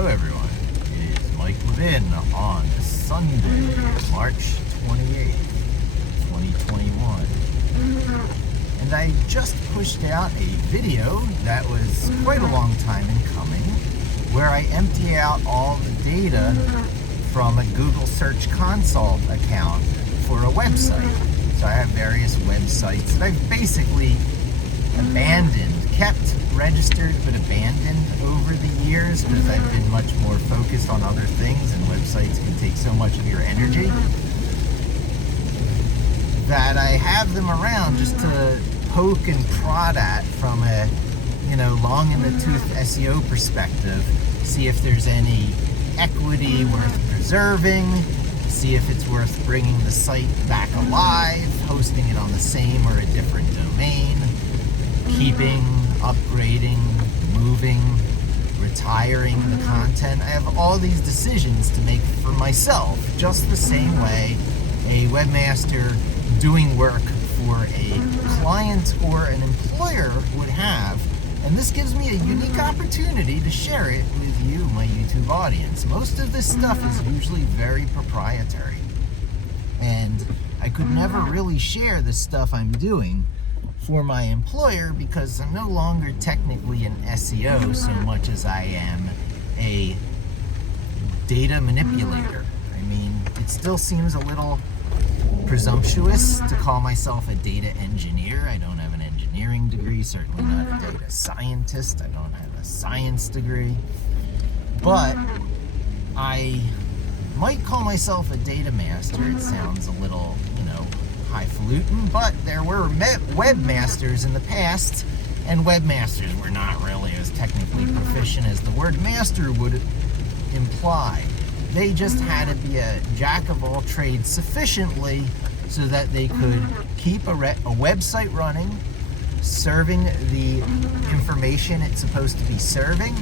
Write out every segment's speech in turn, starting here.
Hello everyone, it is Mike Levin on Sunday, March 28th, 2021. And I just pushed out a video that was quite a long time in coming, where I empty out all the data from a Google Search Console account for a website. So I have various websites that I've basically abandoned, kept registered but abandoned over the years because I've been much more focused on other things, and websites can take so much of your energy that I have them around just to poke and prod at from a long in the tooth SEO perspective, see if there's any equity worth preserving, see if it's worth bringing the site back alive, hosting it on the same or a different domain, keeping, upgrading, moving, retiring the content. I have all these decisions to make for myself, just the same way a webmaster doing work for a client or an employer would have. And this gives me a unique opportunity to share it with you, my YouTube audience. Most of this stuff is usually very proprietary, and I could never really share the stuff I'm doing for my employer because I'm no longer technically an SEO so much as I am a data manipulator. I mean, it still seems a little presumptuous to call myself a data engineer. I don't have an engineering degree, certainly not a data scientist. I don't have a science degree. But I might call myself a data master. It sounds a little, highfalutin, but there were webmasters in the past, and webmasters were not really as technically proficient as the word master would imply. They just had to be a jack of all trades sufficiently so that they could keep a website running, serving the information it's supposed to be serving,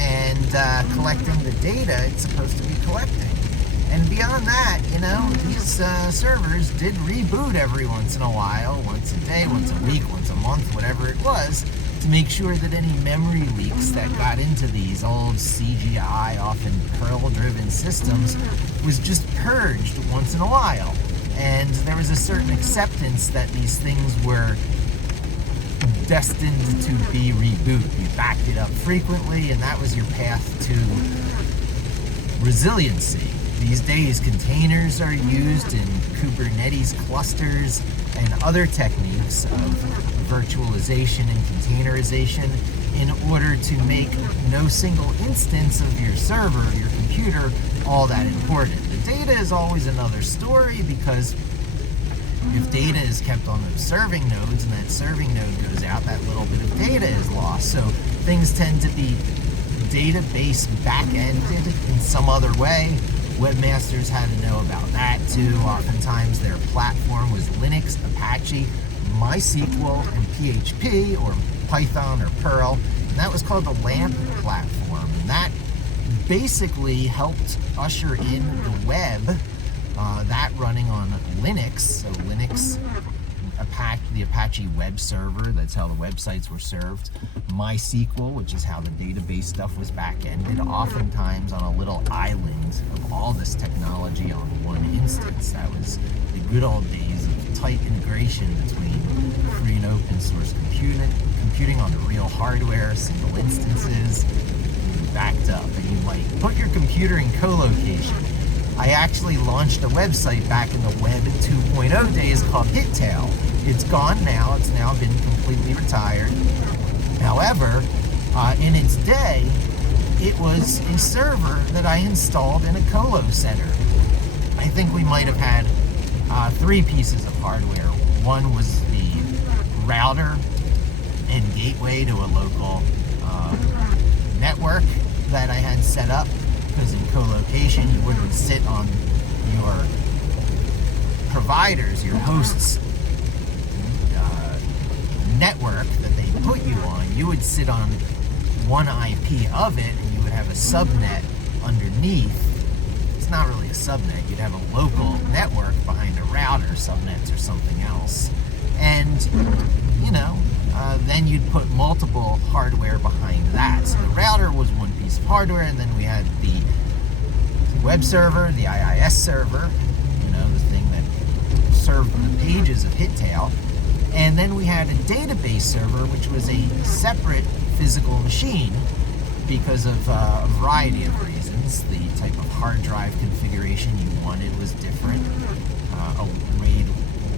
and collecting the data it's supposed to be collecting. And beyond that, these servers did reboot every once in a while, once a day, once a week, once a month, whatever it was, to make sure that any memory leaks that got into these old CGI, often Perl-driven systems was just purged once in a while. And there was a certain acceptance that these things were destined to be rebooted. You backed it up frequently, and that was your path to resiliency. These days, containers are used in Kubernetes clusters and other techniques of virtualization and containerization in order to make no single instance of your server or your computer all that important. The data is always another story, because if data is kept on those serving nodes and that serving node goes out, that little bit of data is lost. So things tend to be database back-ended in some other way. Webmasters had to know about that too. Oftentimes their platform was Linux, Apache, MySQL, and PHP, or Python or Perl. And that was called the LAMP platform. And that basically helped usher in the web, that running on Linux. So Linux, the Apache web server, that's how the websites were served. MySQL, which is how the database stuff was back-ended, oftentimes on a little island of all this technology on one instance. That was the good old days of tight integration between free and open source computing on the real hardware, single instances, backed up. And you might put your computer in co-location. I actually launched a website back in the Web 2.0 days called HitTail. It's gone now. It's now been completely retired. However, in its day, it was a server that I installed in a colo center. I think we might have had 3 pieces of hardware. One was the router and gateway to a local network that I had set up, because in co-location you wouldn't sit on your providers, your hosts' network that they put you on. You would sit on one IP of it, and you would have a subnet underneath. It's not really a subnet. You'd have a local network behind a router. Subnets or something else. And, then you'd put multiple hardware behind that. So the router was one piece of hardware, and then we had the web server, the IIS server, the thing that served the pages of Hittail. And then we had a database server, which was a separate physical machine because of a variety of reasons. The type of hard drive configuration you wanted was different. A RAID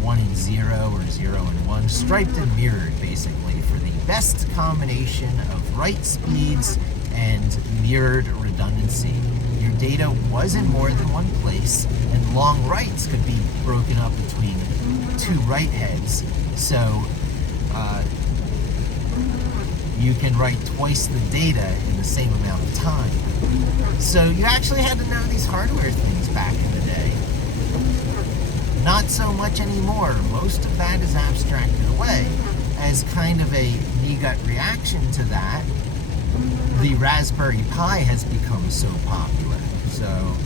1 and 0 or 0 and 1, striped and mirrored basically for the best combination of write speeds and mirrored redundancy. Your data was in more than one place, and long writes could be broken up between two write heads. So you can write twice the data in the same amount of time. So you actually had to know these hardware things back in the day. Not so much anymore. Most of that is abstracted away. As kind of a knee-gut reaction to that, the Raspberry Pi has become so popular. So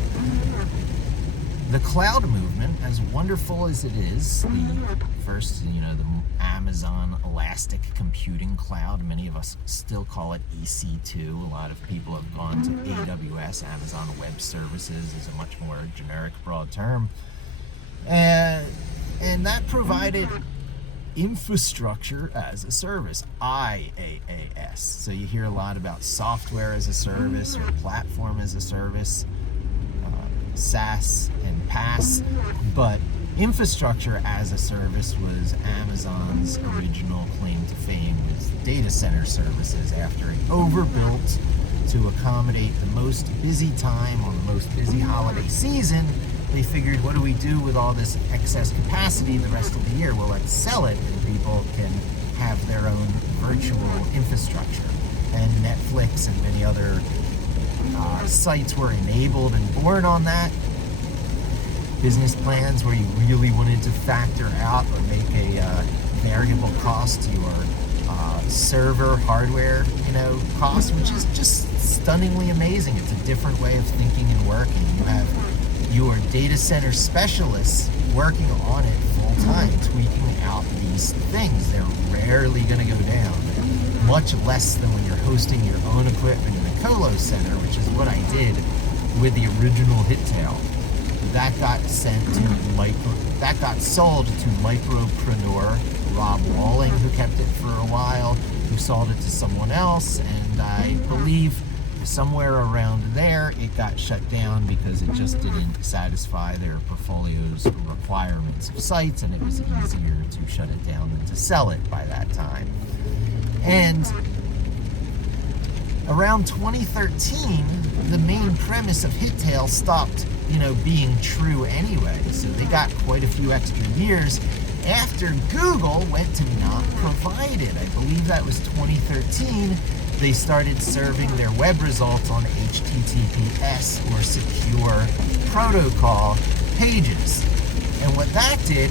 the cloud movement, as wonderful as it is, the first, the Amazon Elastic Computing Cloud, many of us still call it EC2. A lot of people have gone to AWS, Amazon Web Services is a much more generic, broad term. And that provided infrastructure as a service, IaaS. So you hear a lot about software as a service or platform as a service, SaaS and PaaS, but infrastructure as a service was Amazon's original claim to fame with data center services. After it overbuilt to accommodate the most busy time on the most busy holiday season, they figured, what do we do with all this excess capacity the rest of the year? Well, let's sell it, and people can have their own virtual infrastructure. And Netflix and many other sites were enabled and born on that. Business plans where you really wanted to factor out or make a variable cost to your server hardware, cost, which is just stunningly amazing. It's a different way of thinking and working. You have your data center specialists working on it full time, tweaking out these things. They're rarely going to go down, much less than when you're hosting your own equipment in a colo center, which is what I did with the original Hittail. That got that got sold to micropreneur Rob Walling, who kept it for a while, who sold it to someone else, and I believe somewhere around there it got shut down because it just didn't satisfy their portfolio's requirements of sites, and it was easier to shut it down than to sell it by that time. And around 2013, the main premise of Hittail stopped being true anyway. So they got quite a few extra years after Google went to not provide it. I believe that was 2013. They started serving their web results on HTTPS or secure protocol pages. And what that did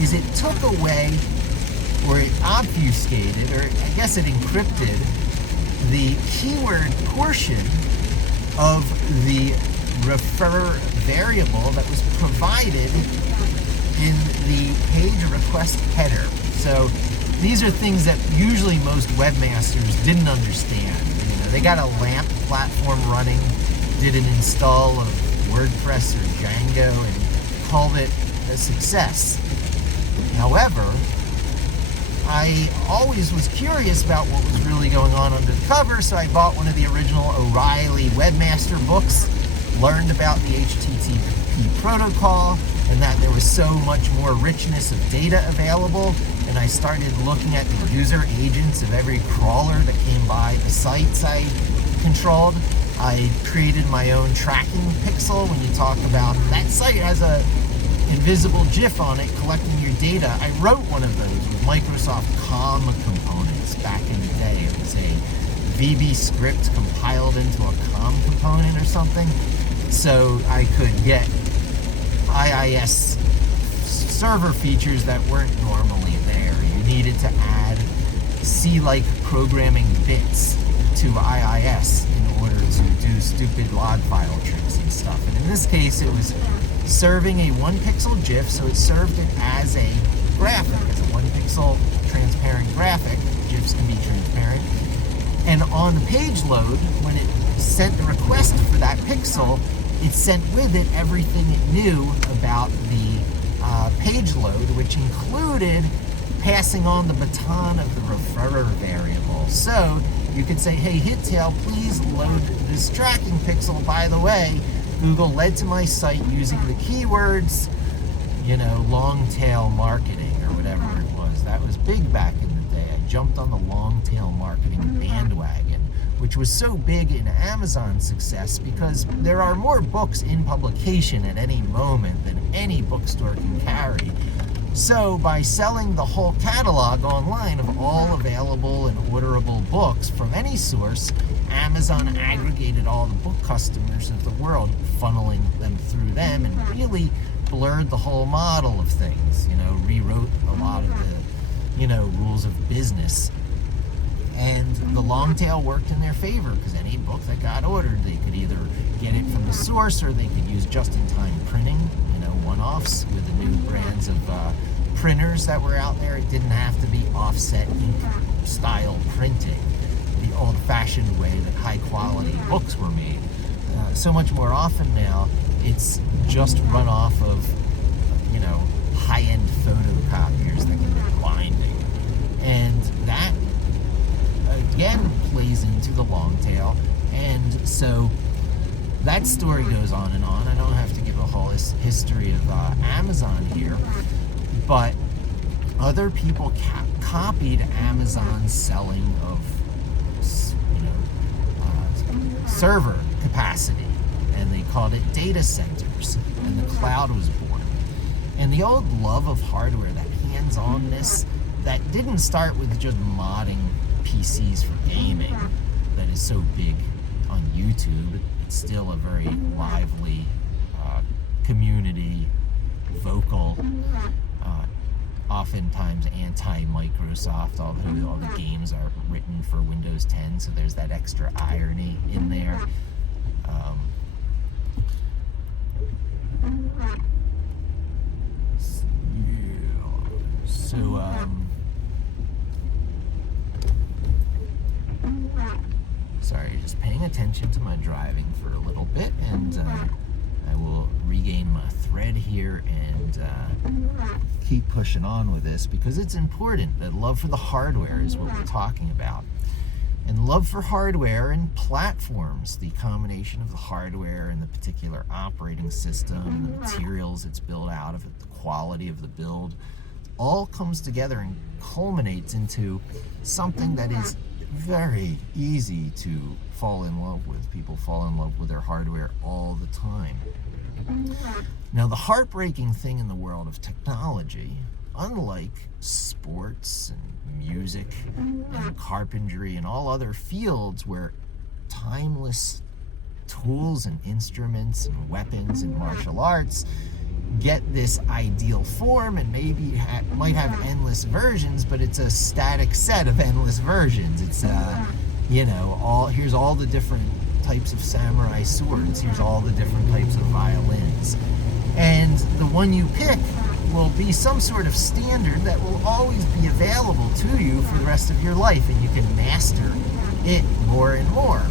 is it took away, or it obfuscated, or I guess it encrypted the keyword portion of the refer variable that was provided in the page request header. So these are things that usually most webmasters didn't understand. They got a LAMP platform running, did an install of WordPress or Django, and called it a success. However, I always was curious about what was really going on under the cover, so I bought one of the original O'Reilly Webmaster books, learned about the HTTP protocol, and that there was so much more richness of data available, and I started looking at the user agents of every crawler that came by the sites I controlled. I created my own tracking pixel. When you talk about that site has a invisible GIF on it collecting your data. I wrote one of those with Microsoft COM components back in the day. It was a VB script compiled into a COM component or something, so I could get IIS server features that weren't normally there. You needed to add C-like programming bits to IIS in order to do stupid log file tricks and stuff. And in this case, it was serving a 1-pixel GIF, so it served it as a graphic, as a 1-pixel transparent graphic. GIFs can be transparent. And on the page load, when it sent the request for that pixel, it sent with it everything it knew about the page load, which included passing on the baton of the referrer variable. So you could say, hey, HitTail, please load this tracking pixel. By the way, Google led to my site using the keywords, long tail marketing or whatever it was. That was big back in the day. I jumped on the long tail marketing bandwagon, which was so big in Amazon's success because there are more books in publication at any moment than any bookstore can carry. So by selling the whole catalog online of all available and orderable books from any source, Amazon aggregated all the book customers of the world, funneling them through them, and really blurred the whole model of things, rewrote a lot of the, rules of business. And the long tail worked in their favor because any book that got ordered, they could either get it from the source or they could use just-in-time printing, one-offs with the new brands of printers that were out there. It didn't have to be offset ink style printing, the old-fashioned way that high-quality books were made. So much more often now, it's just run off of, high-end photocopiers that can be binding. And that, again, plays into the long tail. And so that story goes on and on. I don't have to give a whole history of Amazon here, but other people copied Amazon's selling of, server capacity, and they called it data centers, and the cloud was born. And the old love of hardware, that hands-onness, that didn't start with just modding PCs for gaming, that is so big on YouTube. It's still a very lively community, vocal, oftentimes anti-Microsoft, although all the games are written for Windows 10, so there's that extra irony in there. Sorry, just paying attention to my driving for a little bit, and I will regain my thread here and keep pushing on with this because it's important. That love for the hardware is what we're talking about. And love for hardware and platforms, the combination of the hardware and the particular operating system and the materials it's built out of it, the quality of the build, all comes together and culminates into something that is very easy to fall in love with. People fall in love with their hardware all the time. Now, the heartbreaking thing in the world of technology, unlike sports and music and carpentry and all other fields where timeless tools and instruments and weapons and martial arts get this ideal form and maybe might have endless versions, but it's a static set of endless versions. It's here's all the different types of samurai swords, here's all the different types of violins, and the one you pick will be some sort of standard that will always be available to you for the rest of your life, and you can master it more and more.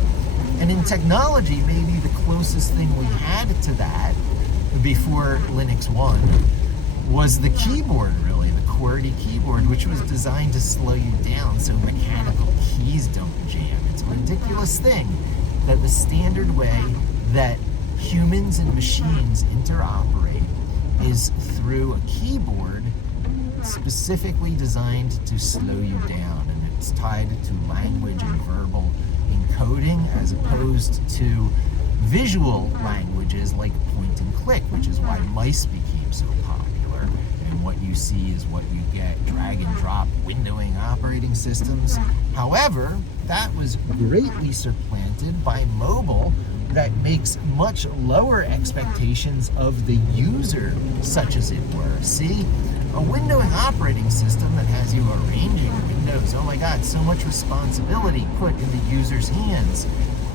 And in technology, maybe the closest thing we had to that before Linux 1 was the keyboard, really, the QWERTY keyboard, which was designed to slow you down so mechanical keys don't jam. It's a ridiculous thing that the standard way that humans and machines interoperate is through a keyboard specifically designed to slow you down, and it's tied to language and verbal encoding as opposed to visual languages like point and click, which is why mice became so popular, and what you see is what you get, drag and drop windowing operating systems. However, that was greatly supplanted by mobile that makes much lower expectations of the user, such as it were. See, a windowing operating system that has you arranging windows, oh my God, so much responsibility put in the user's hands.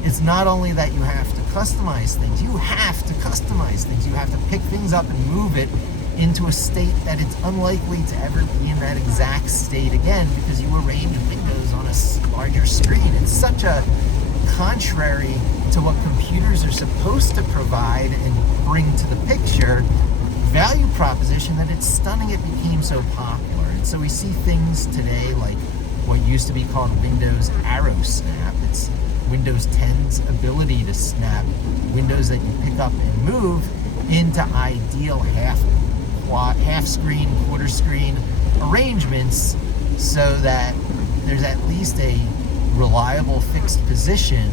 It's not only that you have to customize things, you have to customize things. You have to pick things up and move it into a state that it's unlikely to ever be in that exact state again because you arrange windows on a larger screen. It's such a contrary to what computers are supposed to provide and bring to the picture value proposition that it's stunning it became so popular. And so we see things today like what used to be called Windows Arrow Snap. It's Windows 10's ability to snap windows that you pick up and move into ideal half screen, quarter screen arrangements so that there's at least a reliable fixed position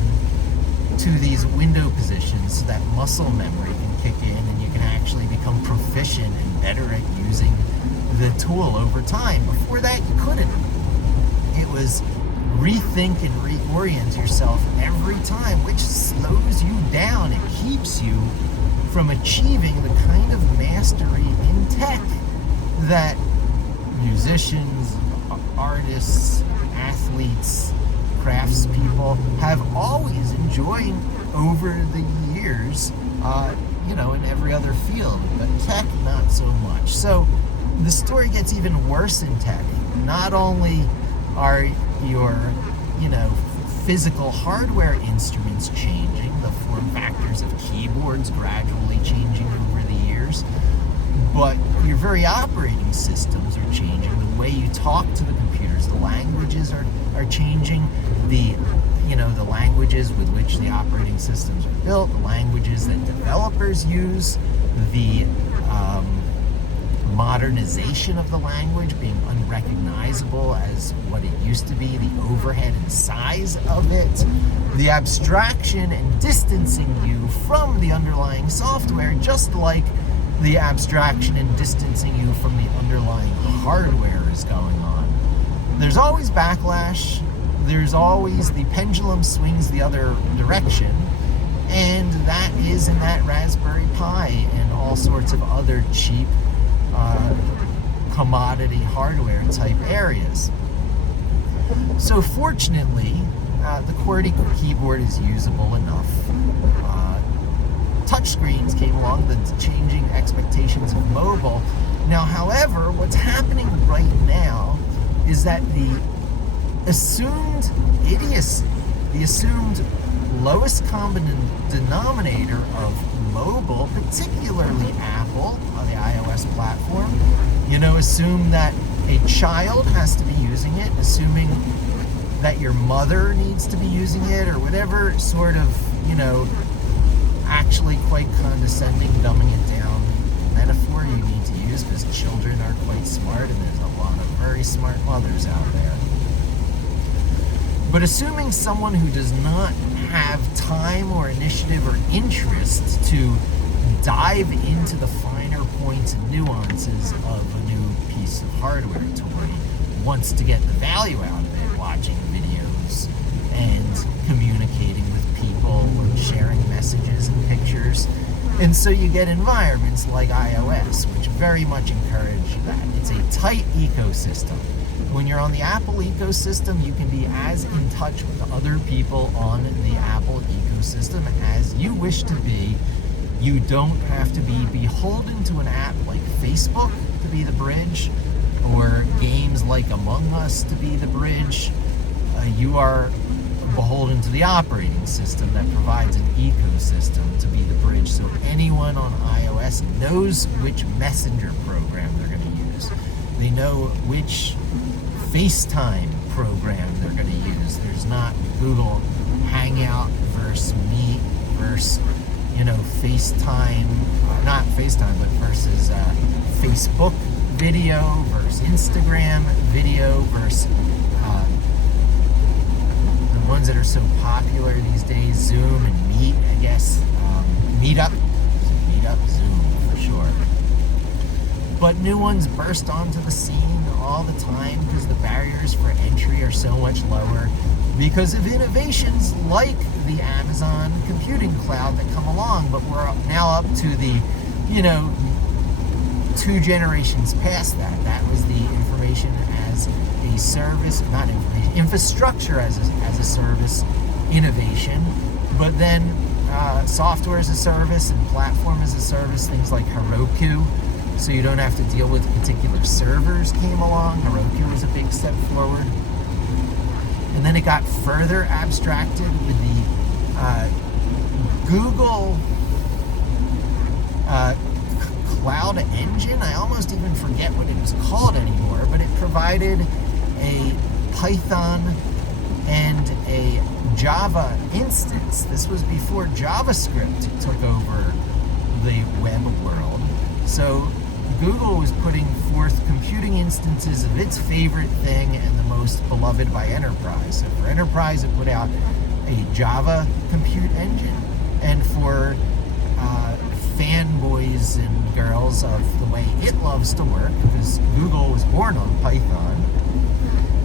to these window positions so that muscle memory can kick in and you can actually become proficient and better at using the tool over time. Before that, you couldn't. It was rethink and reorient yourself every time, which slows you down. It keeps you from achieving the kind of mastery in tech that musicians, artists, athletes, craftspeople have always enjoyed over the years, in every other field, but tech not so much. So the story gets even worse in tech. Not only are your, physical hardware instruments changing, the form factors of keyboards gradually changing over the years, but your very operating systems are changing. The way you talk to the computers, the languages are changing, the languages with which the operating systems are built, the languages that developers use, the modernization of the language being unrecognizable as what it used to be, the overhead and size of it, the abstraction and distancing you from the underlying software, just like the abstraction and distancing you from the underlying hardware is going on. There's always backlash. There's always the pendulum swings the other direction, and that is in that Raspberry Pi and all sorts of other cheap commodity hardware type areas. So fortunately, the QWERTY keyboard is usable enough. Touchscreens came along, the changing expectations of mobile. Now, however, what's happening right now is that the assumed idiocy, the assumed lowest common denominator of mobile, particularly Apple on the iOS platform, assume that a child has to be using it, assuming that your mother needs to be using it, or whatever sort of, actually quite condescending, dumbing it down metaphor you need to use, because children are quite smart and there's a lot of very smart mothers out there. But assuming someone who does not have time or initiative or interest to dive into the finer points and nuances of a new piece of hardware toy wants to get the value out of it, watching videos and communicating with people and sharing messages and pictures. And so you get environments like iOS, which very much encourage that. It's a tight ecosystem. When you're on the Apple ecosystem, you can be as in touch with other people on the Apple ecosystem as you wish to be. You don't have to be beholden to an app like Facebook to be the bridge, or games like Among Us to be the bridge. You are beholden to the operating system that provides an ecosystem to be the bridge. So anyone on iOS knows which messenger program they're going to use. They know which FaceTime program they're going to use. There's not Google Hangout versus Meet versus, FaceTime, not FaceTime, but versus Facebook video versus Instagram video versus the ones that are so popular these days, Zoom and Meet, I guess. Meetup, Zoom for sure. But new ones burst onto the scene all the time because the barriers for entry are so much lower because of innovations like the Amazon computing cloud that come along. But we're now up to the, 2 generations past that. That was the information as a service, not information, infrastructure as a service innovation. But then software as a service and platform as a service, things like Heroku, so you don't have to deal with particular servers, came along. Heroku was a big step forward. And then it got further abstracted with the Google Cloud Engine. I almost even forget what it was called anymore, but it provided a Python and a Java instance. This was before JavaScript took over the web world. So Google was putting forth computing instances of its favorite thing and the most beloved by enterprise. So for enterprise, it put out a Java compute engine, and for fanboys and girls of the way it loves to work, because Google was born on Python,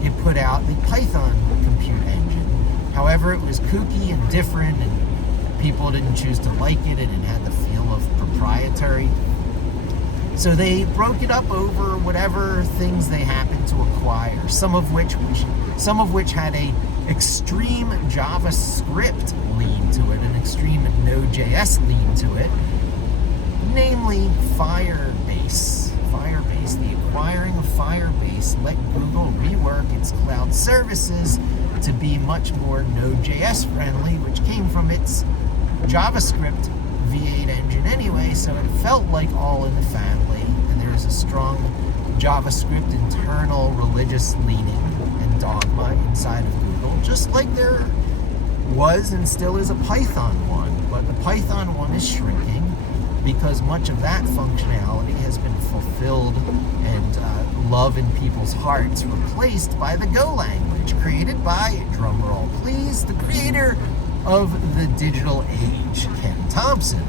it put out the Python compute engine. However, it was kooky and different, and people didn't choose to like it, and it had the feel of proprietary. So they broke it up over whatever things they happened to acquire, some of which had a extreme JavaScript lean to it, an extreme Node.js lean to it, namely Firebase. The acquiring of Firebase let Google rework its cloud services to be much more Node.js friendly, which came from its JavaScript V8 engine anyway, so it felt like all in the family, and there is a strong JavaScript internal religious leaning and dogma inside of Google, just like there was and still is a Python one. But the Python one is shrinking because much of that functionality has been fulfilled and love in people's hearts replaced by the Go language, created by, drumroll please, the creator of the digital age, Ken Thompson,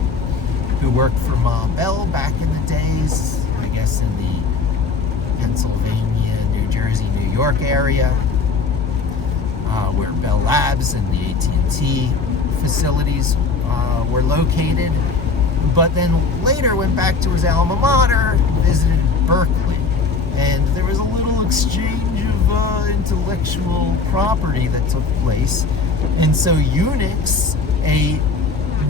who worked for Ma Bell back in the days, I guess in the Pennsylvania, New Jersey, New York area, where Bell Labs and the AT&T facilities were located, but then later went back to his alma mater, visited Berkeley, and there was a little exchange of intellectual property that took place. And so Unix, a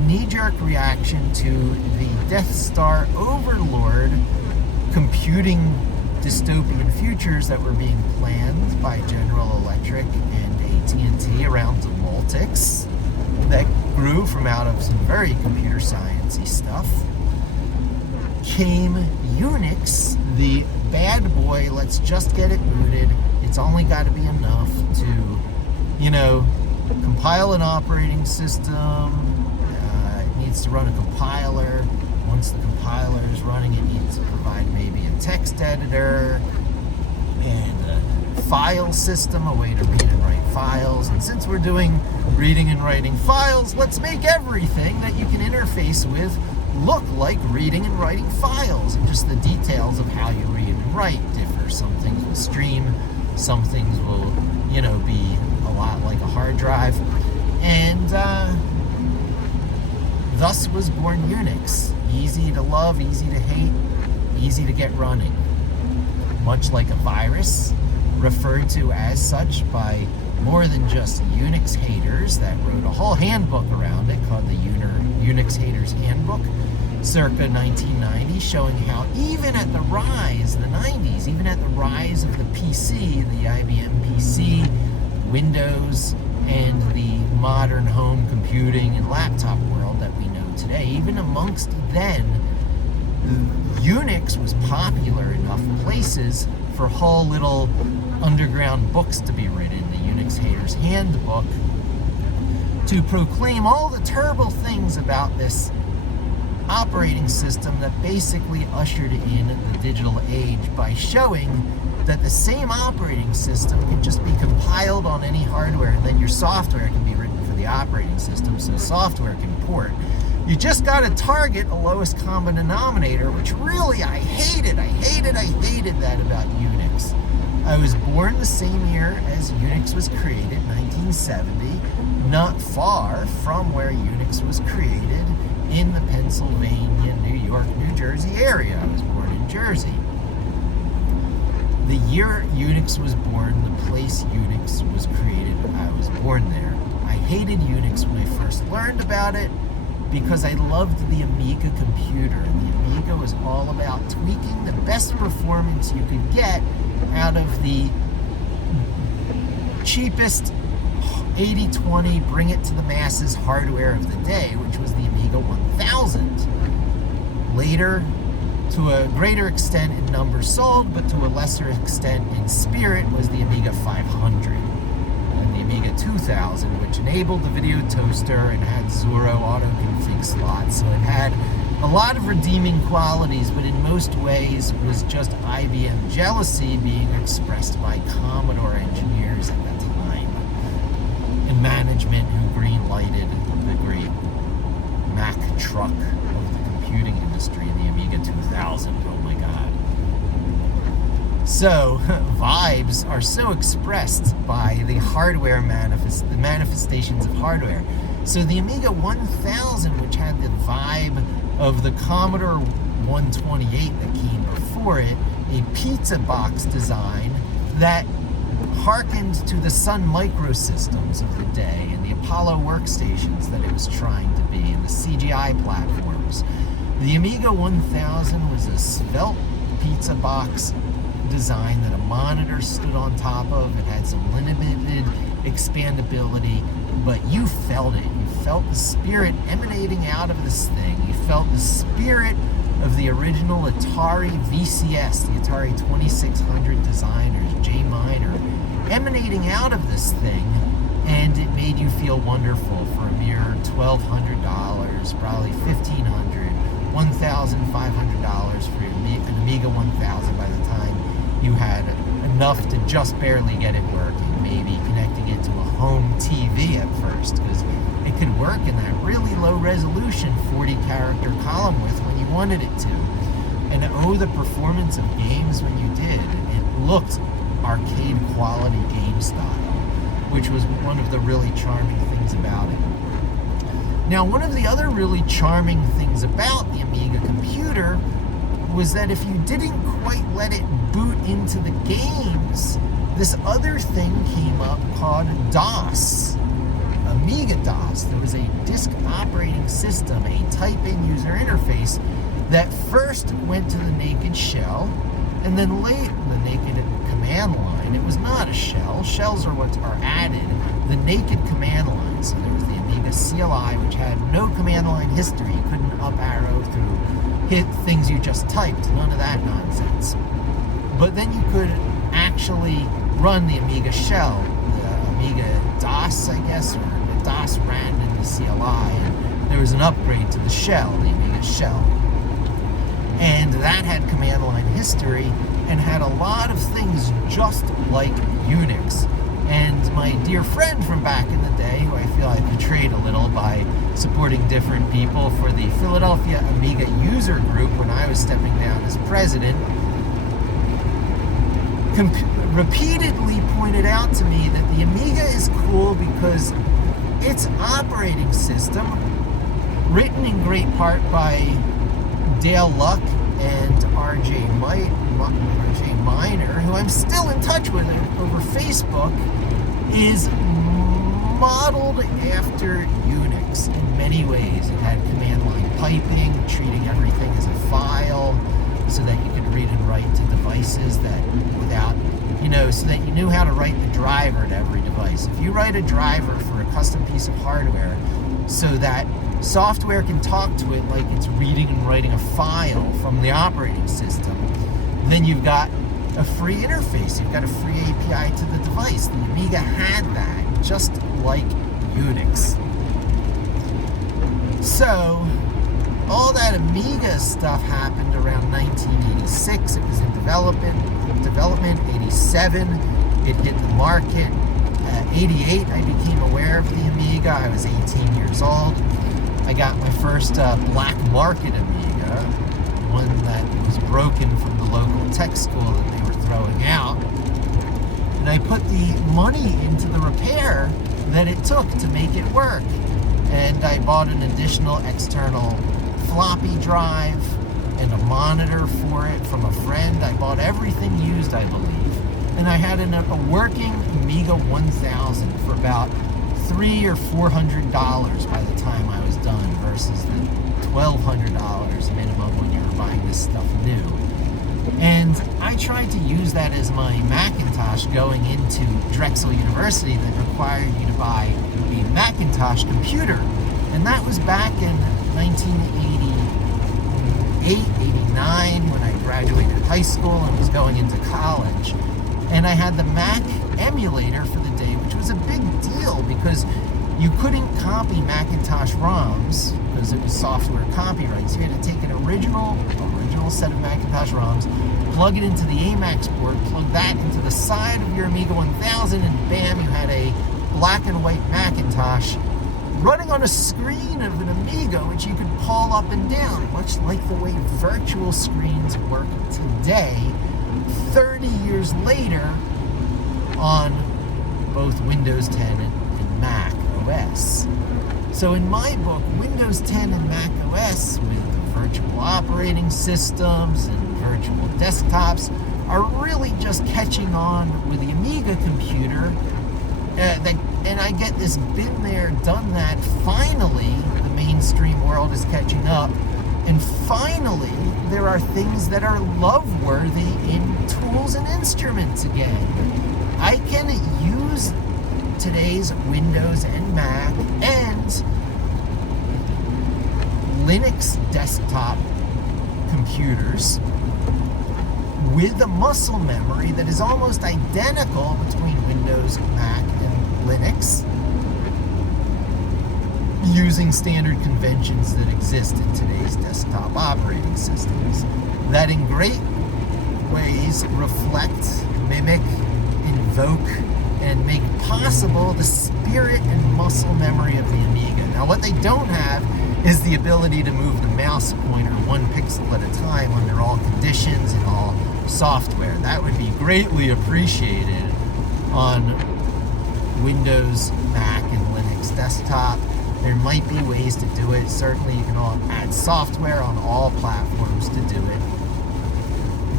knee-jerk reaction to the Death Star Overlord computing dystopian futures that were being planned by General Electric and AT&T around the Multics, that grew from out of some very computer science-y stuff, came Unix, the bad boy, let's just get it booted. It's only got to be enough to, compile an operating system. It needs to run a compiler. Once the compiler is running, it needs to provide maybe a text editor and a file system, a way to read and write files. And since we're doing reading and writing files, let's make everything that you can interface with look like reading and writing files. And just the details of how you read and write differ. Some things will stream, some things will, be a lot like a hard drive. And thus was born Unix. Easy to love, easy to hate, easy to get running. Much like a virus, referred to as such by more than just Unix haters that wrote a whole handbook around it called the Unix Haters Handbook, circa 1990, showing how even at the rise, the 90s, even at the rise of the PC, the IBM PC, Windows, and the modern home computing and laptop world that we know today, even amongst then, Unix was popular enough places for whole little underground books to be written, the Unix Haters Handbook, to proclaim all the terrible things about this operating system that basically ushered in the digital age by showing that the same operating system can just be compiled on any hardware, and then your software can be written for the operating system, so software can port. You just got to target a lowest common denominator, which really I hated that about Unix. I was born the same year as Unix was created, 1970, not far from where Unix was created in the Pennsylvania, New York, New Jersey area. I was born in Jersey. The year Unix was born, the place Unix was created, I was born there. I hated Unix when I first learned about it because I loved the Amiga computer. The Amiga was all about tweaking the best performance you could get out of the cheapest 80/20 bring it to the masses hardware of the day, which was the Amiga 1000. Later, to a greater extent in numbers sold, but to a lesser extent in spirit, was the Amiga 500 and the Amiga 2000, which enabled the video toaster and had Zorro auto-config slots. So it had a lot of redeeming qualities, but in most ways was just IBM jealousy being expressed by Commodore engineers at the time and management who green-lighted the great Mac truck of the computing industry, the Amiga 2000. Oh my God. So, vibes are so expressed by the hardware the manifestations of hardware. So the Amiga 1000, which had the vibe of the Commodore 128 that came before it, a pizza box design that hearkened to the Sun Microsystems of the day and the Apollo workstations that it was trying to be, and the CGI platforms. The Amiga 1000 was a svelte pizza box design that a monitor stood on top of. It had some limited expandability, but you felt it. You felt the spirit emanating out of this thing. You felt the spirit of the original Atari VCS, the Atari 2600 designers, J Miner, emanating out of this thing, and it made you feel wonderful for a mere $1,200, probably $1,500, $1,500 for an Amiga 1000 by the time you had enough to just barely get it working, maybe connecting it to a home TV at first, because it could work in that really low resolution 40-character column width when you wanted it to. And the performance of games when you did. It looked arcade quality game style, which was one of the really charming things about it. Now, one of the other really charming things about the Amiga computer was that if you didn't quite let it boot into the games, this other thing came up called DOS, Amiga DOS. There was a disk operating system, a type-in user interface that first went to the naked shell, and then later the naked command line. It was not a shell. Shells are what are added. The naked command line. So there was the Amiga CLI, which had no command line history. You couldn't up arrow through hit things you just typed. None of that nonsense. But then you could actually run the Amiga shell, the Amiga DOS, I guess, or the DOS ran in the CLI, and there was an upgrade to the shell, the Amiga shell. And that had command line history and had a lot of things just like Unix. And my dear friend from back in the day, who I feel I betrayed a little by supporting different people for the Philadelphia Amiga user group when I was stepping down as president, repeatedly pointed out to me that the Amiga is cool because its operating system, written in great part by Dale Luck and RJ Miner, who I'm still in touch with over Facebook, is modeled after Unix in many ways. It had command line piping, treating everything as a file so that you could read and write to devices that without, so that you knew how to write the driver to every device. If you write a driver for a custom piece of hardware so that software can talk to it like it's reading and writing a file from the operating system, then you've got a free interface. You've got a free API to the device. The Amiga had that, just like Unix. So, all that Amiga stuff happened around 1986. It was in development, 87, it hit the market. 88, I became aware of the Amiga. I was 18 years old. I got my first black market Amiga, one that was broken from the local tech school that they were throwing out. And I put the money into the repair that it took to make it work. And I bought an additional external floppy drive and a monitor for it from a friend. I bought everything used, I believe. And I had a working Amiga 1000 for about $300 or $400 by the time I was done, versus the $1,200 minimum when you were buying this stuff new. And I tried to use that as my Macintosh going into Drexel University that required you to buy a Macintosh computer. And that was back in 1988, 89, when I graduated high school and was going into college. And I had the Mac emulator for the day, which was a big deal because you couldn't copy Macintosh ROMs because it was software copyright. So you had to take an original set of Macintosh ROMs, plug it into the AMAX port, plug that into the side of your Amiga 1000, and bam, you had a black and white Macintosh running on a screen of an Amiga, which you could pull up and down, much like the way virtual screens work today, 30 years later on both Windows 10 and Mac OS. So in my book, Windows 10 and Mac OS with virtual operating systems and virtual desktops are really just catching on with the Amiga computer. And I get this been there, done that. Finally, the mainstream world is catching up. And finally, there are things that are love-worthy in tools and instruments again. I can use today's Windows and Mac and Linux desktop computers with a muscle memory that is almost identical between Windows, Mac, and Linux, using standard conventions that exist in today's desktop operating systems that in great ways reflect, mimic, invoke, and make possible the spirit and muscle memory of the Amiga. Now, what they don't have is the ability to move the mouse pointer one pixel at a time under all conditions and all software. That would be greatly appreciated on Windows, Mac, and Linux desktop. There might be ways to do it. Certainly you can all add software on all platforms to do it.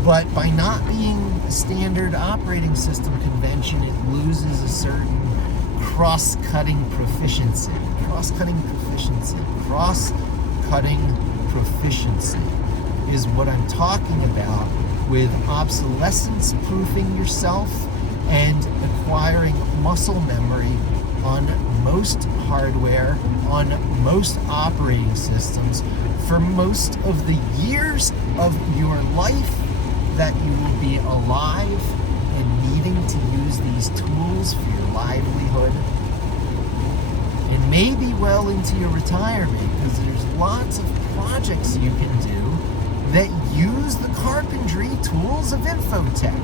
But by not being a standard operating system convention, it loses a certain cross-cutting proficiency. Cross-cutting proficiency is what I'm talking about with obsolescence proofing yourself and acquiring muscle memory on most hardware, on most operating systems for most of the years of your life that you will be alive and needing to use these tools for your livelihood. And maybe well into your retirement, because there's lots of projects you can do that use the carpentry tools of infotech.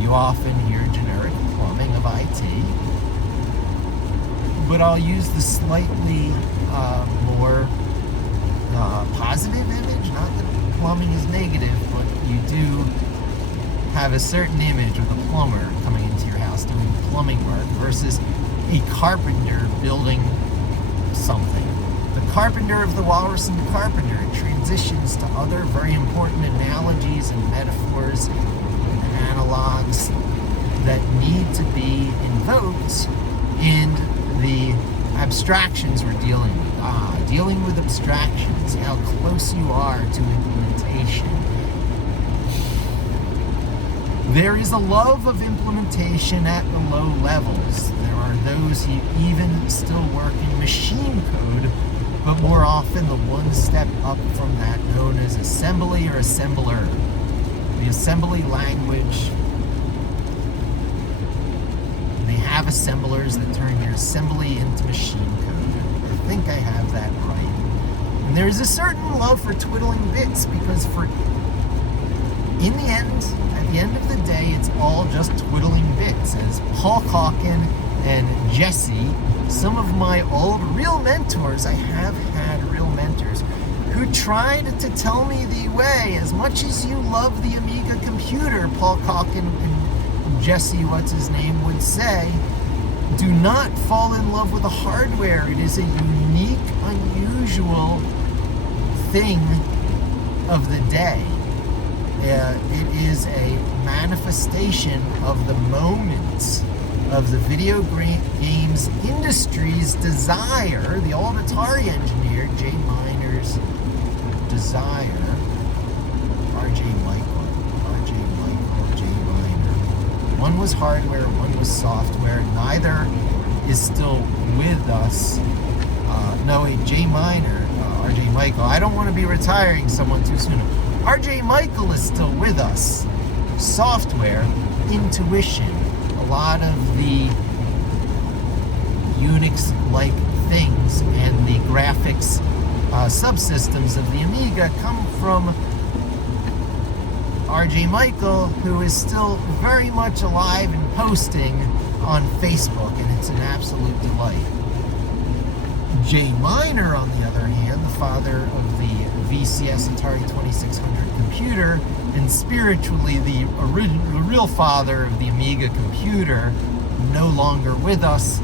You often hear generic plumbing of IT, but I'll use the slightly more positive image. Not that plumbing is negative, but you do have a certain image of a plumber coming into your house doing plumbing work versus a carpenter building something. The carpenter of the Walrus and the Carpenter transitions to other very important analogies and metaphors and analogs that need to be invoked in the abstractions we're dealing with. Dealing with abstractions, how close you are to implementation. There is a love of implementation at the low levels. There are those who even still work in machine code, but more often the one step up from that known as assembly or assembler. The assembly language, they have assemblers that turn your assembly into machine code. I think I have that right. And there's a certain love for twiddling bits because in the end, at the end of the day, it's all just twiddling bits. As Paul Calkin and Jesse, some of my old real mentors, I have had real mentors, who tried to tell me the way. As much as you love the Amiga computer, Paul Calkin and Jesse, what's his name, would say, do not fall in love with the hardware. It is a unique, unusual thing of the day. It is a manifestation of the moment of the video games industry's desire, the old Atari engineer, Jay Miner's desire, R.J. Michael, One was hardware, one was software. Neither is still with us. J Miner, RJ Michael. I don't want to be retiring someone too soon. RJ Michael is still with us. Software, intuition. A lot of the Unix-like things and the graphics subsystems of the Amiga come from RJ Michael, who is still very much alive and posting on Facebook, and it's an absolute delight. J Miner, on the other hand, the father of the VCS Atari 2600 computer, and spiritually the real father of the Amiga computer, no longer with us.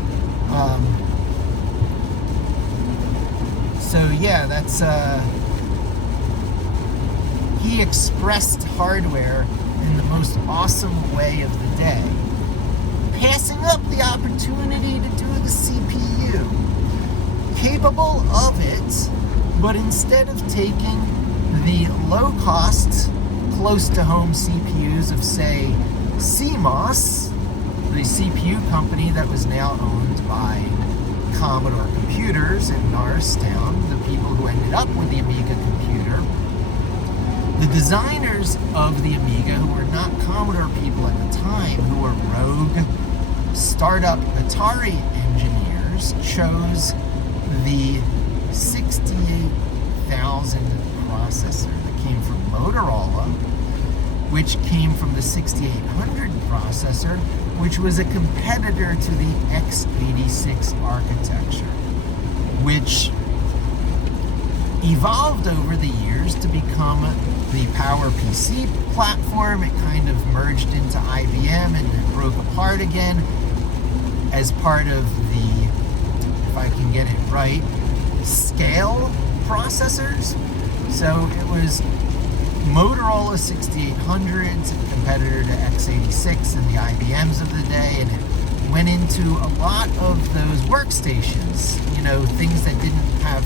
So yeah, that's he expressed hardware in the most awesome way of the day, passing up the opportunity to do the CPU, capable of it, but instead of taking the low-cost, close-to-home CPUs of, say, CMOS, the CPU company that was now owned by Commodore Computers in Norristown, the people who ended up with the Amiga computer, the designers of the Amiga, who were not Commodore people at the time, who were rogue startup Atari engineers, chose the 68,000 processor that came from Motorola, which came from the 6800 processor, which was a competitor to the x86 architecture, which evolved over the years to become the PowerPC platform. It kind of merged into IBM and then broke apart again as part of the, if I can get it right, Scale processors. So it was Motorola 6800s, a competitor to x86 and the IBMs of the day, and it went into a lot of those workstations, things that didn't have,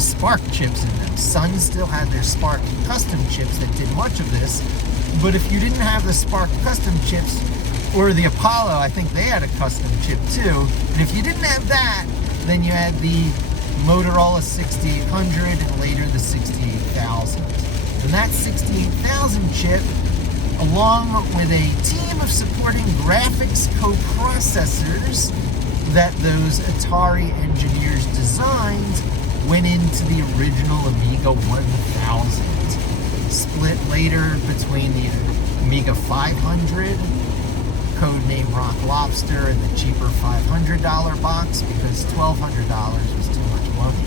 SPARC chips in them. Sun still had their SPARC custom chips that did much of this, but if you didn't have the SPARC custom chips, or the Apollo, I think they had a custom chip too, and if you didn't have that, then you had the Motorola 6800 and later the 68000. And that 68,000 chip, along with a team of supporting graphics coprocessors that those Atari engineers designed, went into the original Amiga 1000. Split later between the Amiga 500, codename Rock Lobster, and the cheaper $500 box, because $1,200 was too much money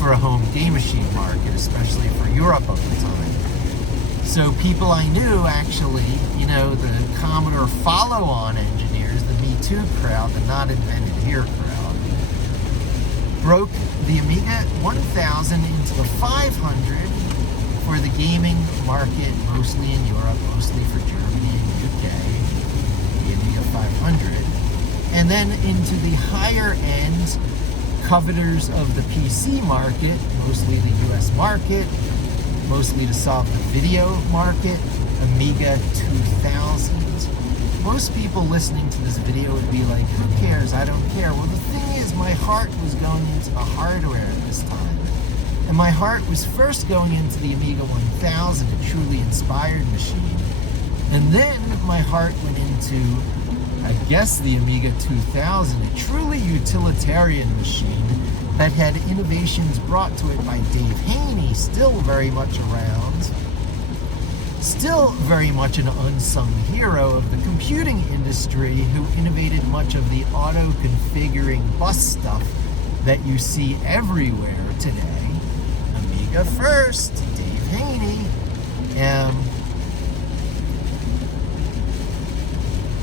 for a home game machine market, especially for Europe of the time. So people I knew, actually, the Commodore follow-on engineers, the Me Too crowd, the Not Invented Here crowd, broke the Amiga 1000 into the 500 for the gaming market, mostly in Europe, mostly for Germany and UK, the Amiga 500, and then into the higher end coveters of the PC market, mostly the US market, mostly to solve the video market, Amiga 2000. Most people listening to this video would be like, who cares? I don't care. Well, the thing is, my heart was going into the hardware at this time. And my heart was first going into the Amiga 1000, a truly inspired machine. And then my heart went into, I guess, the Amiga 2000, a truly utilitarian machine that had innovations brought to it by Dave Haney, still very much around, still very much an unsung hero of the computing industry, who innovated much of the auto-configuring bus stuff that you see everywhere today. Amiga first, Dave Haney.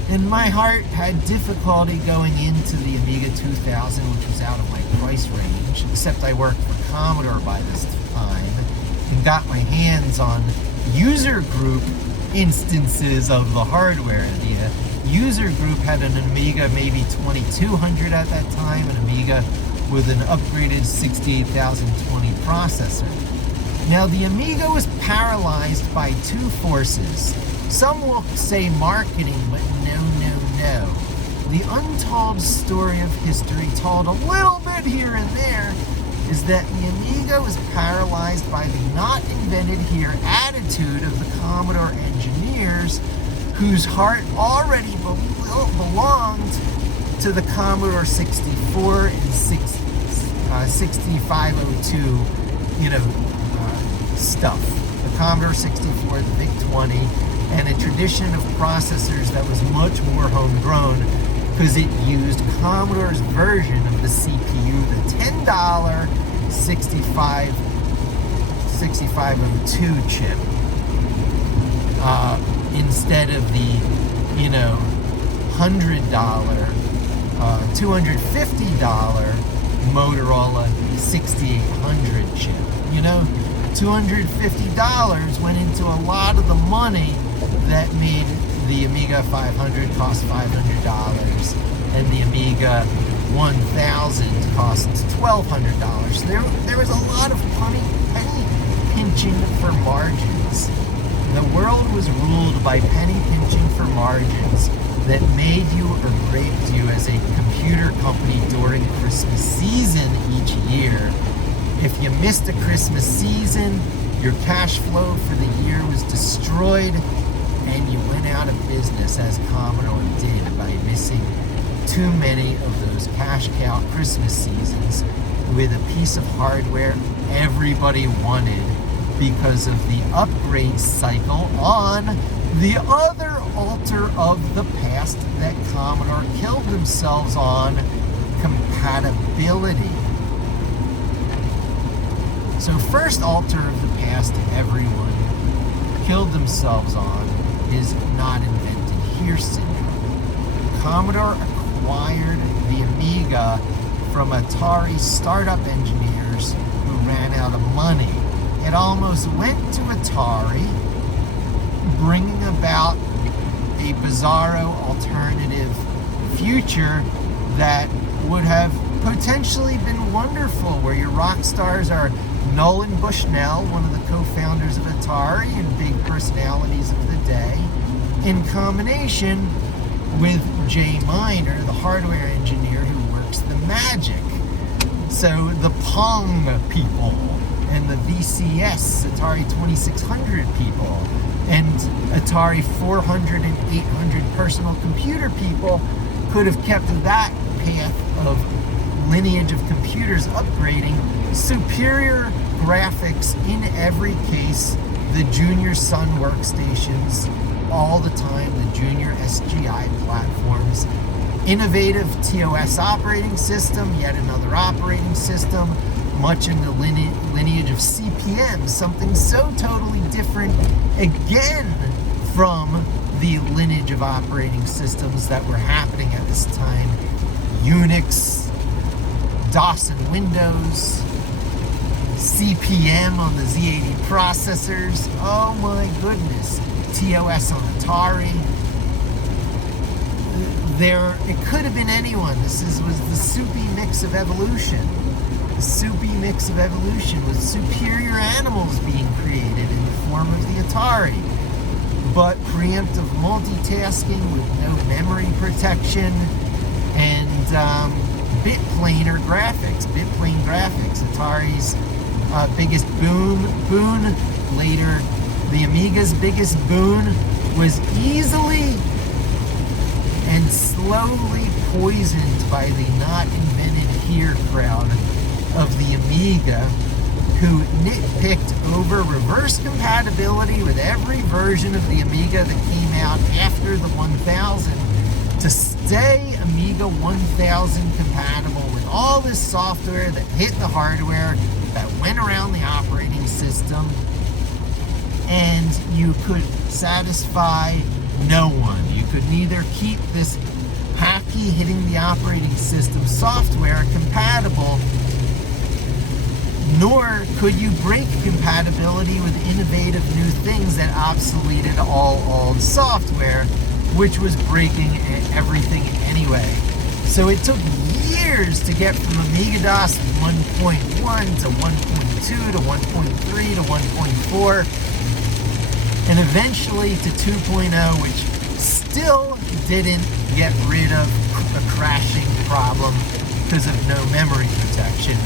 And my heart had difficulty going into the Amiga 2000, which was out of my price range, except I worked for Commodore by this time and got my hands on user group instances of the hardware. The user group had an Amiga maybe 2200 at that time, an Amiga with an upgraded 68020 processor. Now, the Amiga was paralyzed by two forces. Some will say marketing, but no. The untold story of history, told a little bit here and there, is that the Amiga was paralyzed by the not invented here attitude of the Commodore engineers, whose heart already belonged to the Commodore 64 and 6502, stuff. The Commodore 64, the VIC-20, and a tradition of processors that was much more homegrown because it used Commodore's version of the CPU, the $10 6502 chip, instead of the, $100, $250 Motorola 6800 chip. $250 went into a lot of the money that made the Amiga 500 cost $500 and the Amiga 1000 cost $1,200. There was a lot of penny pinching for margins. The world was ruled by penny pinching for margins that made you or breaked you as a computer company during Christmas season each year. If you missed a Christmas season, your cash flow for the year was destroyed and you went out of business, as Commodore did, by missing too many of those cash cow Christmas seasons with a piece of hardware everybody wanted because of the upgrade cycle on the other altar of the past that Commodore killed themselves on, compatibility. So first altar of the past everyone killed themselves on is not invented here syndrome. Commodore acquired the Amiga from Atari startup engineers who ran out of money. It almost went to Atari, bringing about a bizarro alternative future that would have potentially been wonderful, where your rock stars are Nolan Bushnell, one of the co-founders of Atari and big personalities of the day, in combination with Jay Miner, the hardware engineer who works the magic. So the Pong people and the VCS, Atari 2600 people, and Atari 400 and 800 personal computer people could have kept that path of lineage of computers upgrading, superior graphics in every case, the Junior Sun workstations, all the time, the Junior SGI platforms, innovative TOS operating system, yet another operating system, much in the lineage of CP/M, something so totally different again from the lineage of operating systems that were happening at this time. Unix, DOS and Windows, CP/M on the Z80 processors, oh my goodness, TOS on Atari. It could have been anyone. This was the soupy mix of evolution. The soupy mix of evolution with superior animals being created in the form of the Atari. But preemptive multitasking with no memory protection and bitplanar graphics. Bitplane graphics, Atari's biggest boon. Later, the Amiga's biggest boon was easily and slowly poisoned by the not invented here crowd of the Amiga, who nitpicked over reverse compatibility with every version of the Amiga that came out after the 1000 to stay Amiga 1000 compatible with all this software that hit the hardware, that went around the operating system, and you could satisfy no one. You could neither keep this hacky hitting the operating system software compatible, nor could you break compatibility with innovative new things that obsoleted all old software, which was breaking everything anyway. So it took years to get from Amiga-DOS 1.1 to 1.2 to 1.3 to 1.4. and eventually to 2.0, which still didn't get rid of a crashing problem because of no memory protection.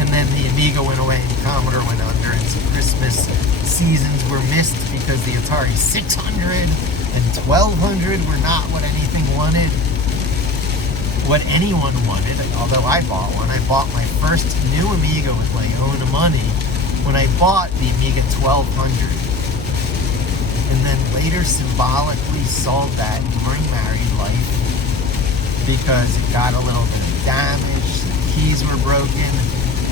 And then the Amiga went away and Commodore went under, and some Christmas seasons were missed because the Atari 600 and 1200 were not what anything wanted. What anyone wanted, although I bought one. I bought my first new Amiga with my own money when I bought the Amiga 1200. And then later symbolically sold that during married life because it got a little bit of damage, the keys were broken,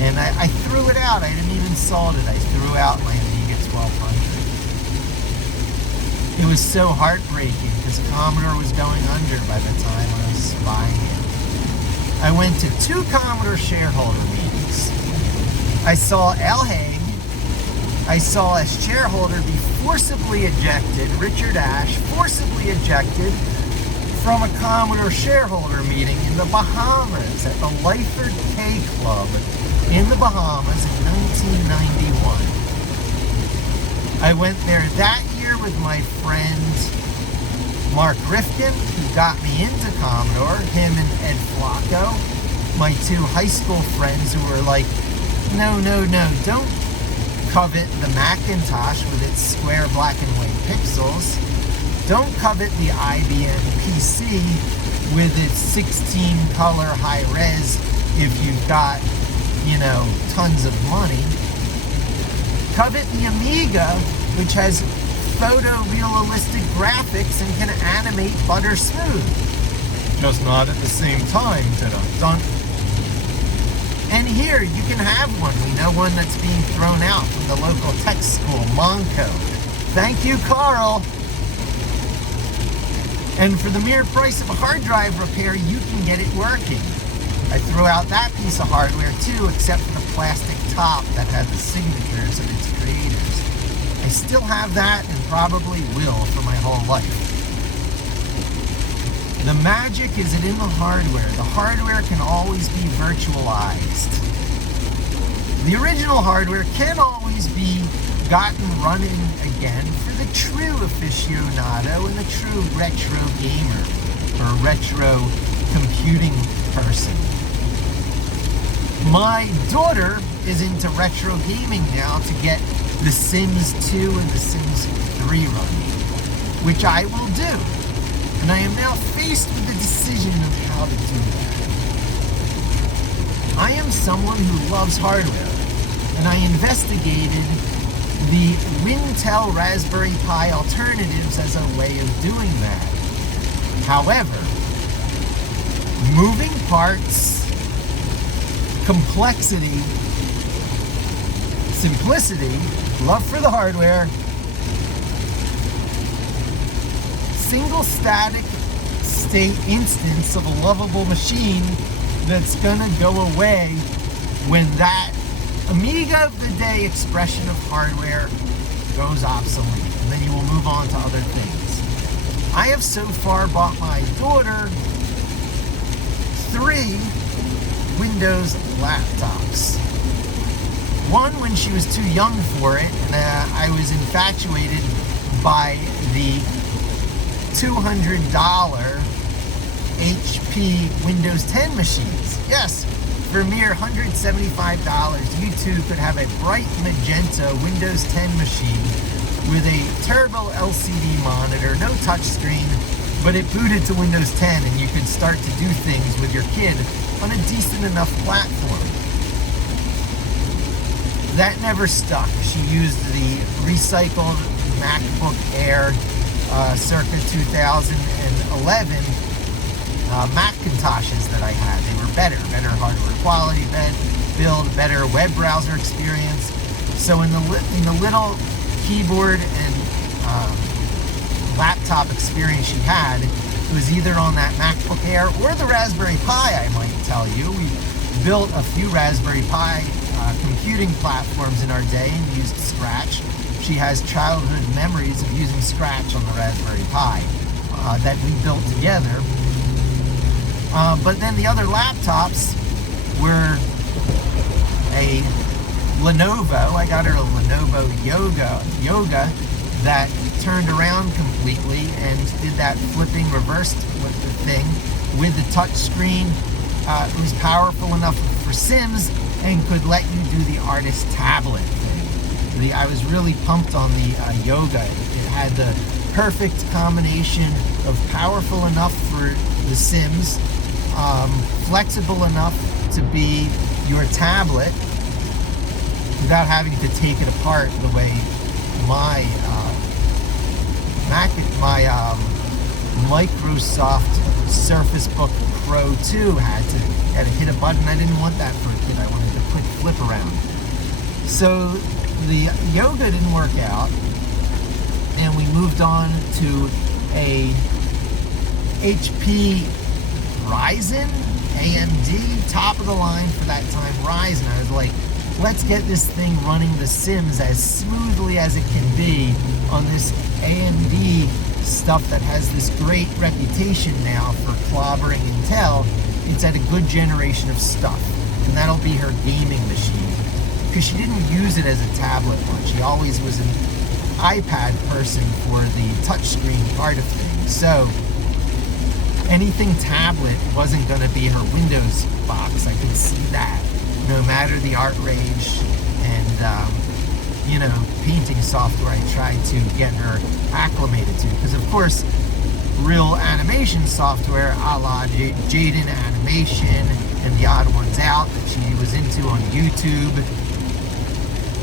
and I threw it out. I didn't even sold it. I threw out my Amiga 1200. It was so heartbreaking because Commodore was going under by the time I was buying it. I went to 2 Commodore shareholder meetings. I saw Al Haig. I saw a shareholder be forcibly ejected, Richard Ashe, forcibly ejected from a Commodore shareholder meeting in the Bahamas at the Lyford K Club in the Bahamas in 1991. I went there that year with my friend Mark Rifkin, who got me into Commodore, him and Ed Flacco, my 2 high school friends who were like, no, don't covet the Macintosh with its square black and white pixels. Don't covet the IBM PC with its 16 color high res if you've got, tons of money. Covet the Amiga, which has photorealistic graphics and can animate butter smooth. Just not at the same time, dun. And here, you can have one. We know one that's being thrown out from the local tech school, Monco. Thank you, Carl. And for the mere price of a hard drive repair, you can get it working. I threw out that piece of hardware too, except for the plastic top that had the signatures of its creators. I still have that and probably will for my whole life. The magic is in the hardware. The hardware can always be virtualized. The original hardware can always be gotten running again for the true aficionado and the true retro gamer or retro computing person. My daughter is into retro gaming now to get The Sims 2 and The Sims 3 running, which I will do. And I am now faced with the decision of how to do that. I am someone who loves hardware, and I investigated the Wintel Raspberry Pi alternatives as a way of doing that. However, moving parts, complexity, simplicity, love for the hardware, single static state instance of a lovable machine that's gonna go away when that Amiga of the day expression of hardware goes obsolete, and then you will move on to other things. I have so far bought my daughter 3 Windows laptops. One when she was too young for it, and I was infatuated by the $200 HP Windows 10 machines. Yes, for a mere $175, you too could have a bright magenta Windows 10 machine with a turbo LCD monitor, no touchscreen, but it booted to Windows 10 and you could start to do things with your kid on a decent enough platform. That never stuck. She used the recycled MacBook Air circa 2011 Macintoshes that I had. They were better hardware quality, better web browser experience. So in the little keyboard and laptop experience she had, it was either on that MacBook Air or the Raspberry Pi, I might tell you. We built a few Raspberry Pi computing platforms in our day and used Scratch. She has childhood memories of using Scratch on the Raspberry Pi that we built together. But then the other laptops were a Lenovo. I got her a Lenovo Yoga that turned around completely and did that flipping reversed with the thing with the touch screen. It was powerful enough for Sims and could let you do the artist tablet thing. I was really pumped on the Yoga. It had the perfect combination of powerful enough for the Sims, flexible enough to be your tablet without having to take it apart the way my Microsoft Surface Book Pro 2 had to hit a button. I didn't want that for a kid. I wanted to quick flip around. So the Yoga didn't work out, and we moved on to a HP Ryzen, AMD, top of the line for that time Ryzen. I was like, let's get this thing running The Sims as smoothly as it can be on this AMD stuff that has this great reputation now for clobbering Intel. It's at a good generation of stuff, and that'll be her gaming machine, because she didn't use it as a tablet one. She always was an iPad person for the touchscreen part of things. So anything tablet wasn't going to be her Windows box. I could see that, no matter the art rage and painting software I tried to get her acclimated to. Because of course, real animation software a la Jaden Animation and the Odd Ones Out that she was into on YouTube,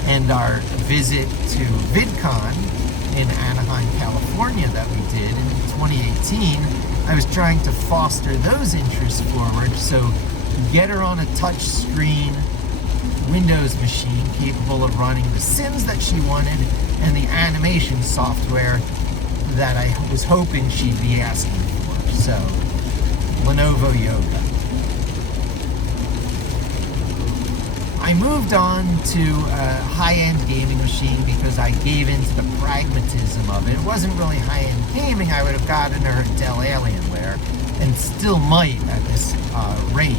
and our visit to VidCon in Anaheim, California that we did in 2018, I was trying to foster those interests forward. So get her on a touch screen Windows machine capable of running the Sims that she wanted and the animation software that I was hoping she'd be asking for. So Lenovo Yoga. I moved on to a high-end gaming machine because I gave into the pragmatism of it. It wasn't really high-end gaming. I would have gotten her a Dell Alienware, and still might at this rate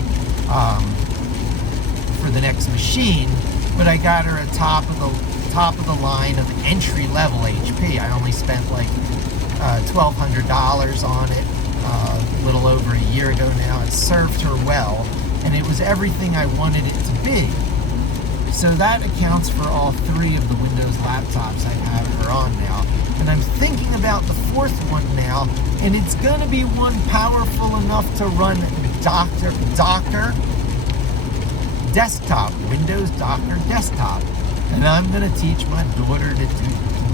for the next machine. But I got her a top of the line of entry-level HP. I only spent like $1,200 on it a little over a year ago now. It served her well, and it was everything I wanted it to be. So that accounts for all three of the Windows laptops I have her on now. And I'm thinking about the fourth one now, and it's going to be one powerful enough to run Docker desktop, Windows Docker desktop. And I'm going to teach my daughter to do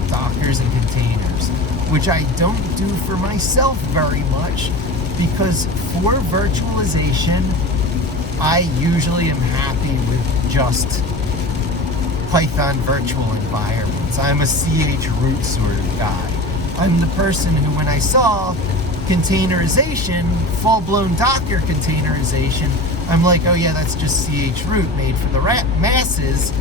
Dockers and containers, which I don't do for myself very much, because for virtualization, I usually am happy with just Python virtual environments. I'm a CH root sort of guy. I'm the person who, when I saw containerization, full-blown Docker containerization, I'm like, oh yeah, that's just CH root made for the masses,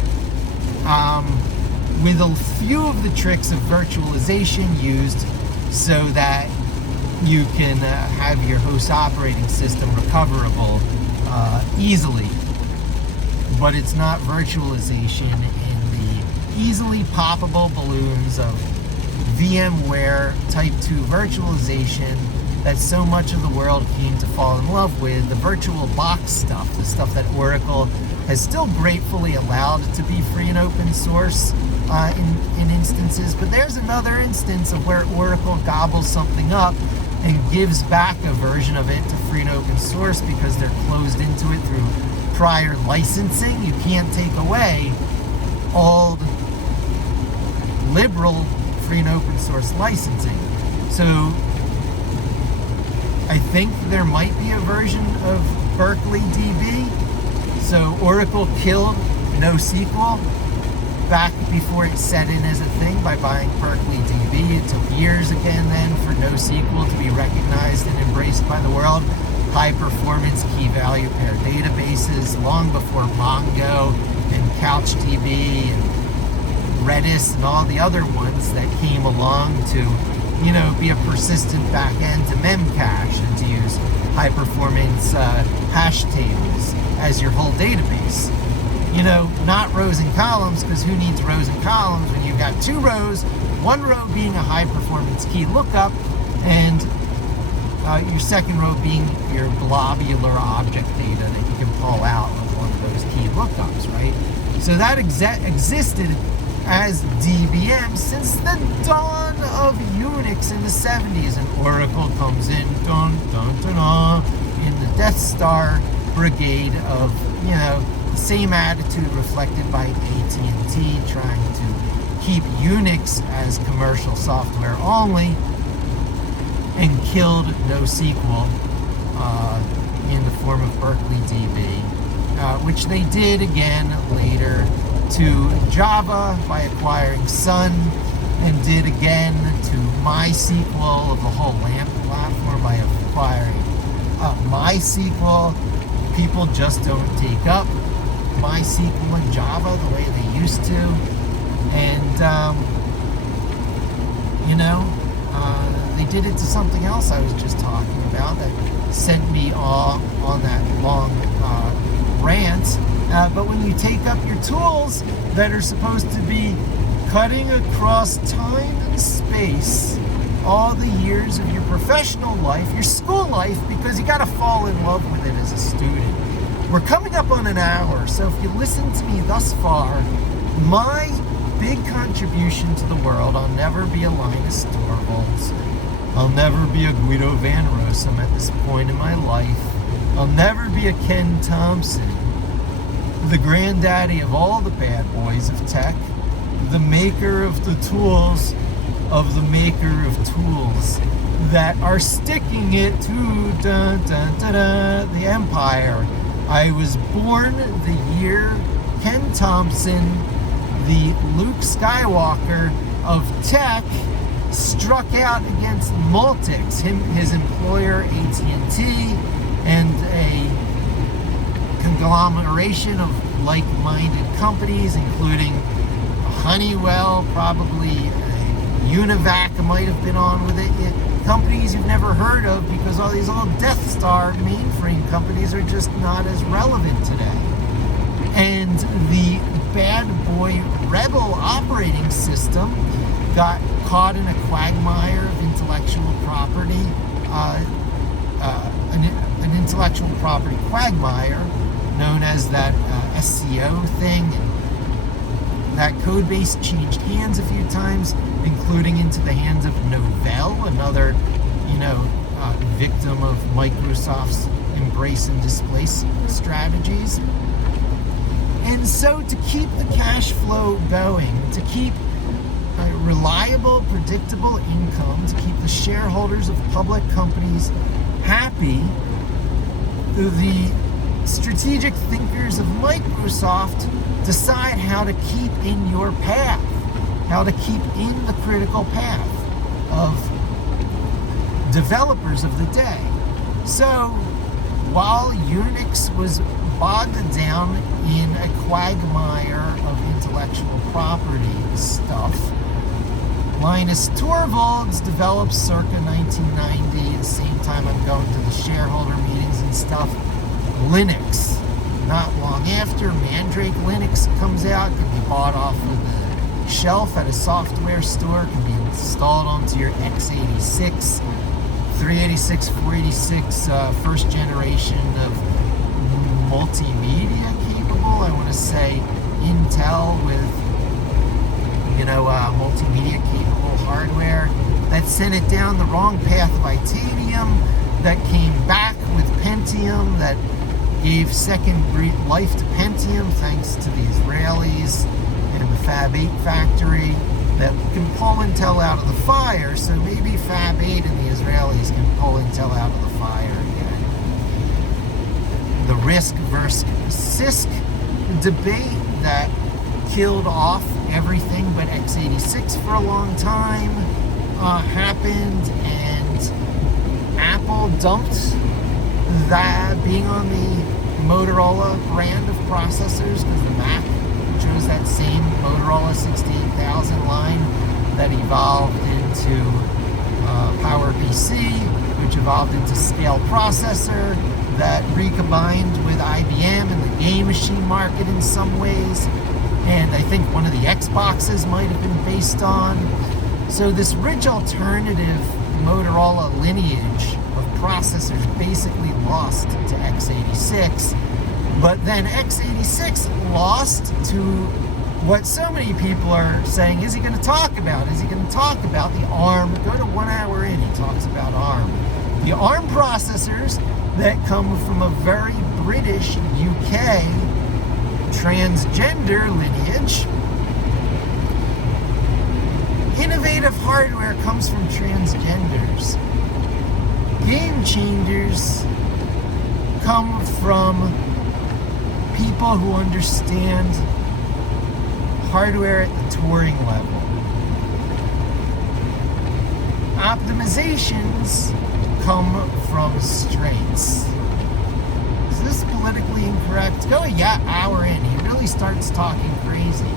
with a few of the tricks of virtualization used so that you can have your host operating system recoverable easily. But it's not virtualization in the easily poppable balloons of VMware Type 2 virtualization that so much of the world came to fall in love with. The virtual box stuff, the stuff that Oracle has still gratefully allowed to be free and open source in instances. But there's another instance of where Oracle gobbles something up and gives back a version of it to free and open source because they're closed into it through prior licensing. You can't take away old liberal free and open source licensing. So I think there might be a version of Berkeley DB. So Oracle killed NoSQL back before it set in as a thing by buying Berkeley DB. It took years again then for NoSQL to be recognized and embraced by the world. High performance key value pair databases long before Mongo and CouchDB and Redis and all the other ones that came along to, be a persistent backend to Memcache and to use high performance hash tables as your whole database. not rows and columns, because who needs rows and columns when you've got 2 rows, 1 row being a high performance key lookup, and your second row being your globular object data that you can pull out with one of those key lookups, right? So that existed as DBM since the dawn of Unix in the 70s, and Oracle comes in, dun, dun, dun, dun, in the Death Star brigade of, the same attitude reflected by AT&T, trying to keep Unix as commercial software only, and killed NoSQL in the form of Berkeley DB, which they did again later to Java by acquiring Sun, and did again to MySQL of the whole LAMP platform by acquiring MySQL. People just don't take up MySQL and Java the way they used to, and they did it to something else I was just talking about that sent me all on that long rant. But when you take up your tools that are supposed to be cutting across time and space all the years of your professional life, your school life, because you got to fall in love with it as a student. We're coming up on an hour, so if you listen to me thus far, my big contribution to the world, I'll never be a Linus Torvalds. I'll never be a Guido Van Rossum at this point in my life. I'll never be a Ken Thompson, the granddaddy of all the bad boys of tech, the maker of the tools of the maker of tools that are sticking it to the empire. I was born the year Ken Thompson, the Luke Skywalker of tech, struck out against Multics, his employer AT&T, and a conglomeration of like-minded companies, including Honeywell, probably Univac might have been on with it. Companies you've never heard of, because all these old Death Star mainframe companies are just not as relevant today. And the bad boy Rebel operating system got caught in a quagmire of intellectual property, an intellectual property quagmire known as that SCO thing. That code base changed hands a few times, including into the hands of Novell, another, victim of Microsoft's embrace and displace strategies. And so to keep the cash flow going, to keep a reliable, predictable income, to keep the shareholders of public companies happy, the strategic thinkers of Microsoft decide how to keep in your path, how to keep in the critical path of developers of the day. So while Unix was bogged down in a quagmire of intellectual property stuff, Linus Torvalds developed circa 1990, at the same time I'm going to the shareholder meetings and stuff, Linux. Not long after, Mandrake Linux comes out, can be bought off of the shelf at a software store, can be installed onto your x86, 386, 486, first generation of multimedia capable. I want to say Intel with, multimedia capable hardware that sent it down the wrong path of Itanium, that came back with Pentium, that gave second life to Pentium thanks to the Israelis and the Fab 8 factory that can pull Intel out of the fire. So maybe Fab 8 and the Israelis can pull Intel out of the fire again. The RISC versus CISC debate that killed off everything but x86 for a long time happened, and Apple dumped that being on the Motorola brand of processors, because the Mac chose that same Motorola 68000 line that evolved into PowerPC, which evolved into Scale Processor, that recombined with IBM and the game machine market in some ways. And I think one of the Xboxes might have been based on. So this rich alternative Motorola lineage of processors basically lost to x86. But then x86 lost to what so many people are saying, is he going to talk about? Is he going to talk about the ARM? Go to 1 hour in, he talks about ARM. The ARM processors that come from a very British, UK, transgender lineage. Innovative hardware comes from transgenders. Game changers come from people who understand hardware at the Turing level. Optimizations come from strengths. Is this politically incorrect? Go a hour in, he really starts talking crazy.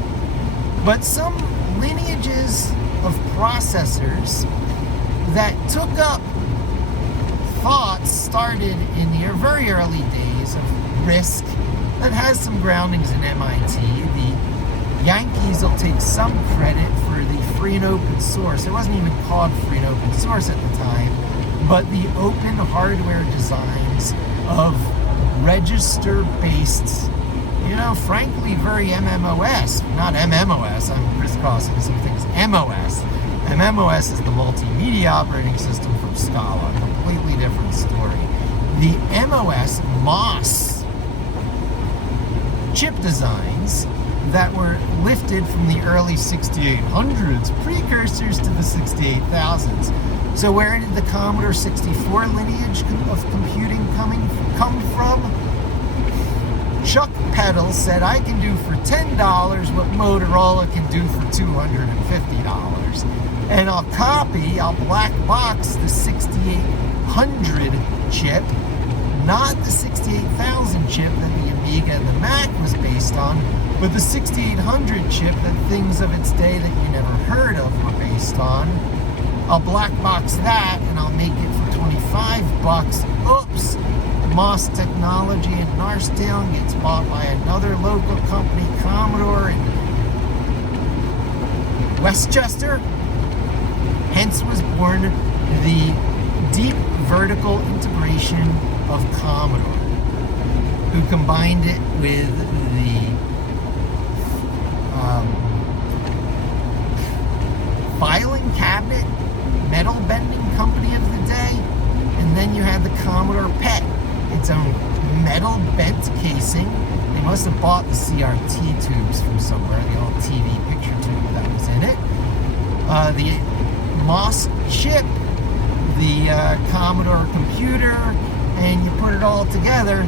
But some lineages of processors that took up thoughts started in the very early days of RISC that has some groundings in MIT. The Yankees will take some credit for the free and open source. It wasn't even called free and open source at the time, but the open hardware designs of register-based, frankly, very MMOS. Not MMOS, I'm crisscrossing some things. MOS. MMOS is the multimedia operating system from Scala. Completely different story. The MOS chip designs that were lifted from the early 6800s, precursors to the 68000s. So where did the Commodore 64 lineage of computing come from? Chuck Peddle said, I can do for $10 what Motorola can do for $250. And I'll black box the 6800 chip, not the 68,000 chip that the Amiga and the Mac was based on, but the 6800 chip that things of its day that you never heard of were based on. I'll black box that and I'll make it for $25. Oops! Moss Technology in Narstown gets bought by another local company, Commodore in Westchester. Hence was born the deep vertical integration of Commodore, who combined it with the filing cabinet metal bending company of the day, and then you had the Commodore PET, its own metal bent casing. They must have bought the CRT tubes from somewhere, the old TV picture tube that was in it. The MOS chip, the Commodore computer, and you put it all together,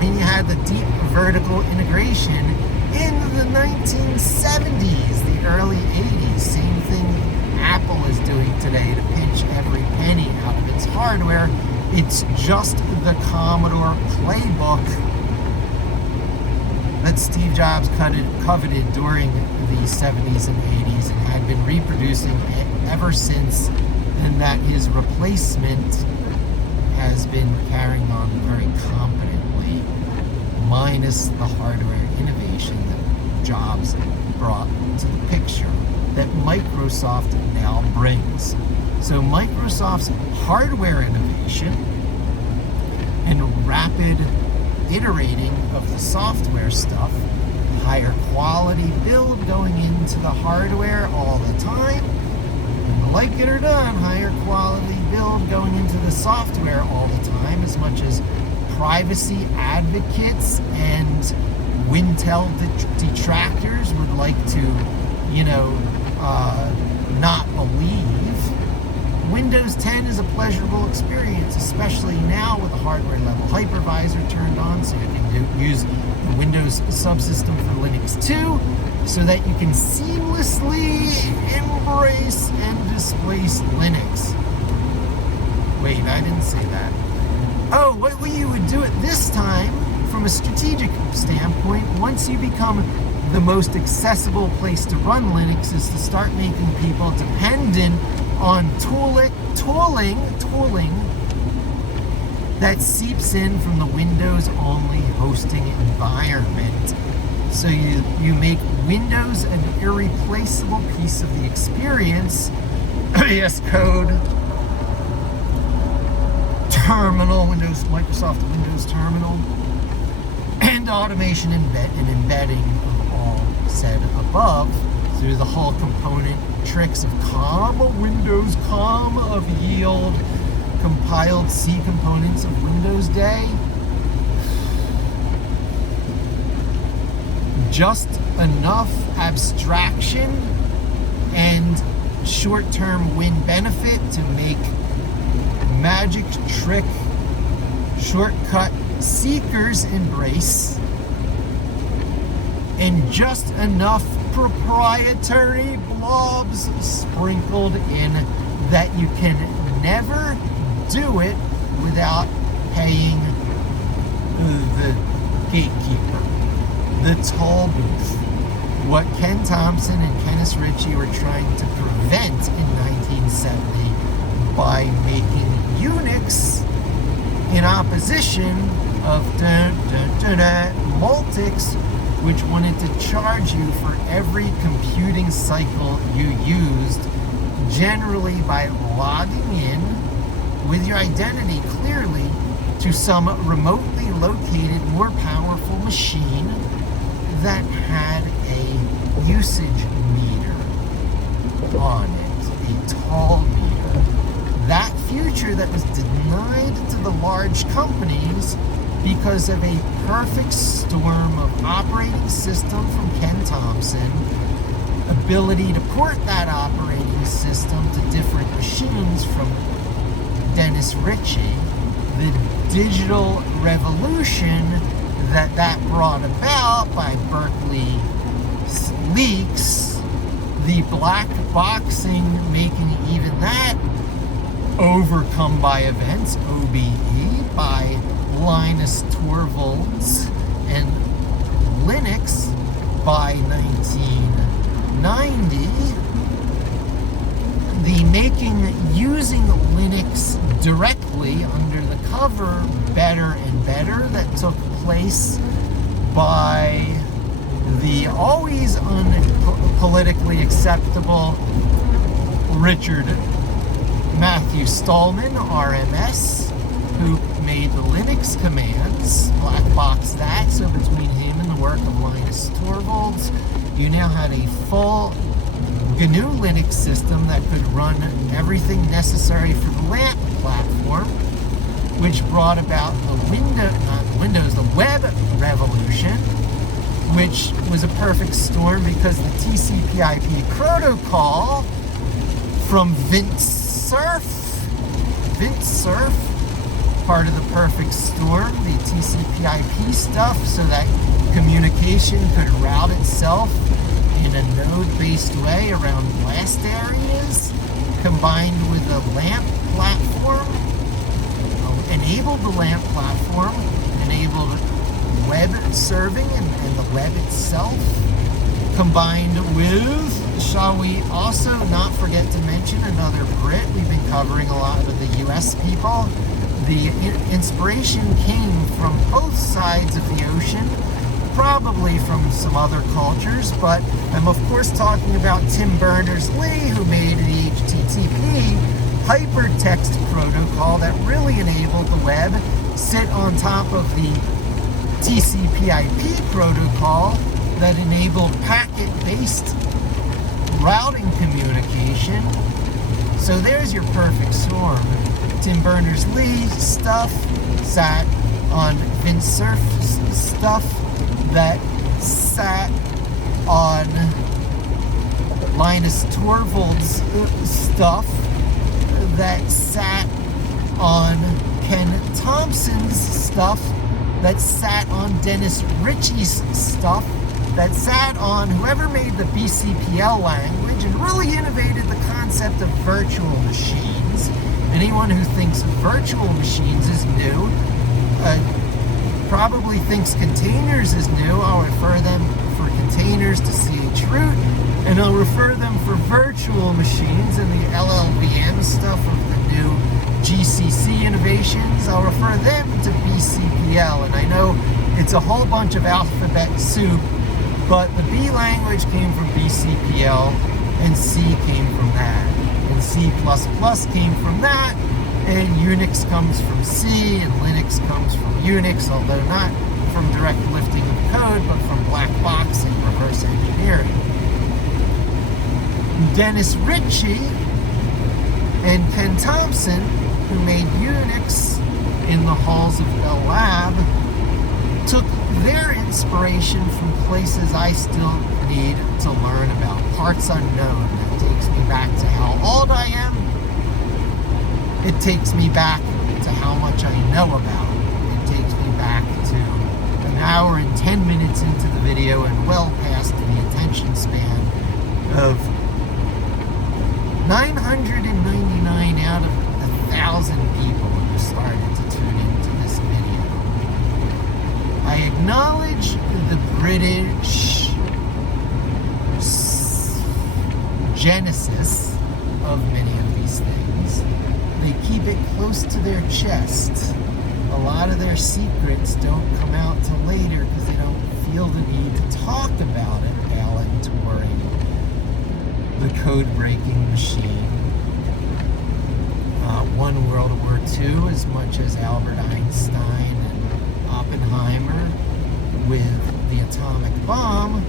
and you had the deep vertical integration in the 1970s, the early 80s. Same thing Apple is doing today to pinch every penny out of its hardware. It's just the Commodore playbook that Steve Jobs coveted during the 70s and 80s and had been reproducing ever since, and that his replacement has been carrying on very competently, minus the hardware innovation that Jobs brought to the picture that Microsoft now brings. So Microsoft's hardware innovation and rapid iterating of the software stuff, higher quality build going into the hardware all the time, and like it or not, higher quality build going into the software all the time, as much as privacy advocates and Wintel detractors would like to, not believe. Windows 10 is a pleasurable experience, especially now with the hardware level hypervisor turned on, so you can use the Windows subsystem for Linux 2, so that you can seamlessly embrace and displace Linux. Wait, I didn't say that. Oh, what you would do at this time, from a strategic standpoint, once you become the most accessible place to run Linux, is to start making people dependent on tooling that seeps in from the Windows-only hosting environment. So you make Windows an irreplaceable piece of the experience. VS Code, Terminal, Microsoft Windows Terminal, and automation and embedding of all said above through the whole component tricks of Windows, of yield, compiled C components of Windows Day. Just enough abstraction and short-term win benefit to make magic trick shortcut seekers embrace, and just enough proprietary blobs sprinkled in that you can never do it without paying the gatekeeper, the toll booth. What Ken Thompson and Kenneth Ritchie were trying to prevent in 1970 by making Unix in opposition of Multics, which wanted to charge you for every computing cycle you used, generally by logging in with your identity clearly to some remotely located, more powerful machine that had a usage meter on it, a toll meter. That future that was denied to the large companies because of a perfect storm of operating system from Ken Thompson, ability to port that operating system to different machines from Dennis Ritchie, the digital revolution that brought about by Berkeley leaks, the black boxing making even that overcome by events, OBE, by Linus Torvalds and Linux by 1990, the using Linux directly under the cover better and better that took place by the always unpolitically acceptable Richard Matthew Stallman, RMS, who made the Linux commands, black box that, so between him and the work of Linus Torvalds, you now had a full GNU Linux system that could run everything necessary for the LAMP platform, which brought about the web revolution, which was a perfect storm because the TCP/IP protocol from Vint Cerf, part of the perfect storm, the TCP/IP stuff, so that communication could route itself in a node-based way around blast areas, combined with the LAMP platform, enabled the LAMP platform, enabled web serving and the web itself, combined with, shall we also not forget to mention another Brit, we've been covering a lot of the US people, the inspiration came from both sides of the ocean, probably from some other cultures, but I'm of course talking about Tim Berners-Lee, who made the HTTP hypertext protocol that really enabled the web sit on top of the TCP/IP protocol that enabled packet-based routing communication. So there's your perfect storm. Tim Berners-Lee stuff sat on Vint Cerf stuff that sat on Linus Torvalds stuff that sat on Ken Thompson's stuff that sat on Dennis Ritchie's stuff that sat on whoever made the BCPL language and really innovated the concept of virtual machines. Anyone who thinks virtual machines is new probably thinks containers is new. I'll refer them for containers to chroot, and I'll refer them for virtual machines and the LLVM stuff of the new GCC innovations, I'll refer them to BCPL. And I know it's a whole bunch of alphabet soup, but the B language came from BCPL, and C came from that. And C++ came from that, and Unix comes from C, and Linux comes from Unix, although not from direct lifting of code, but from black box and reverse engineering. Dennis Ritchie and Ken Thompson, who made Unix in the halls of Bell Lab, took their inspiration from places I still need to learn about. Parts unknown. That takes me back to how old I am. It takes me back to how much I know about. It takes me back to an hour and 10 minutes into the video and well past the attention span of 999 out of 1,000 people who started to tune into this video. I acknowledge the British genesis of many of these things. They keep it close to their chest. A lot of their secrets don't come out till later because they don't feel the need to talk about it. Alan Turing, the code-breaking machine, won World War II as much as Albert Einstein and Oppenheimer with the atomic bomb.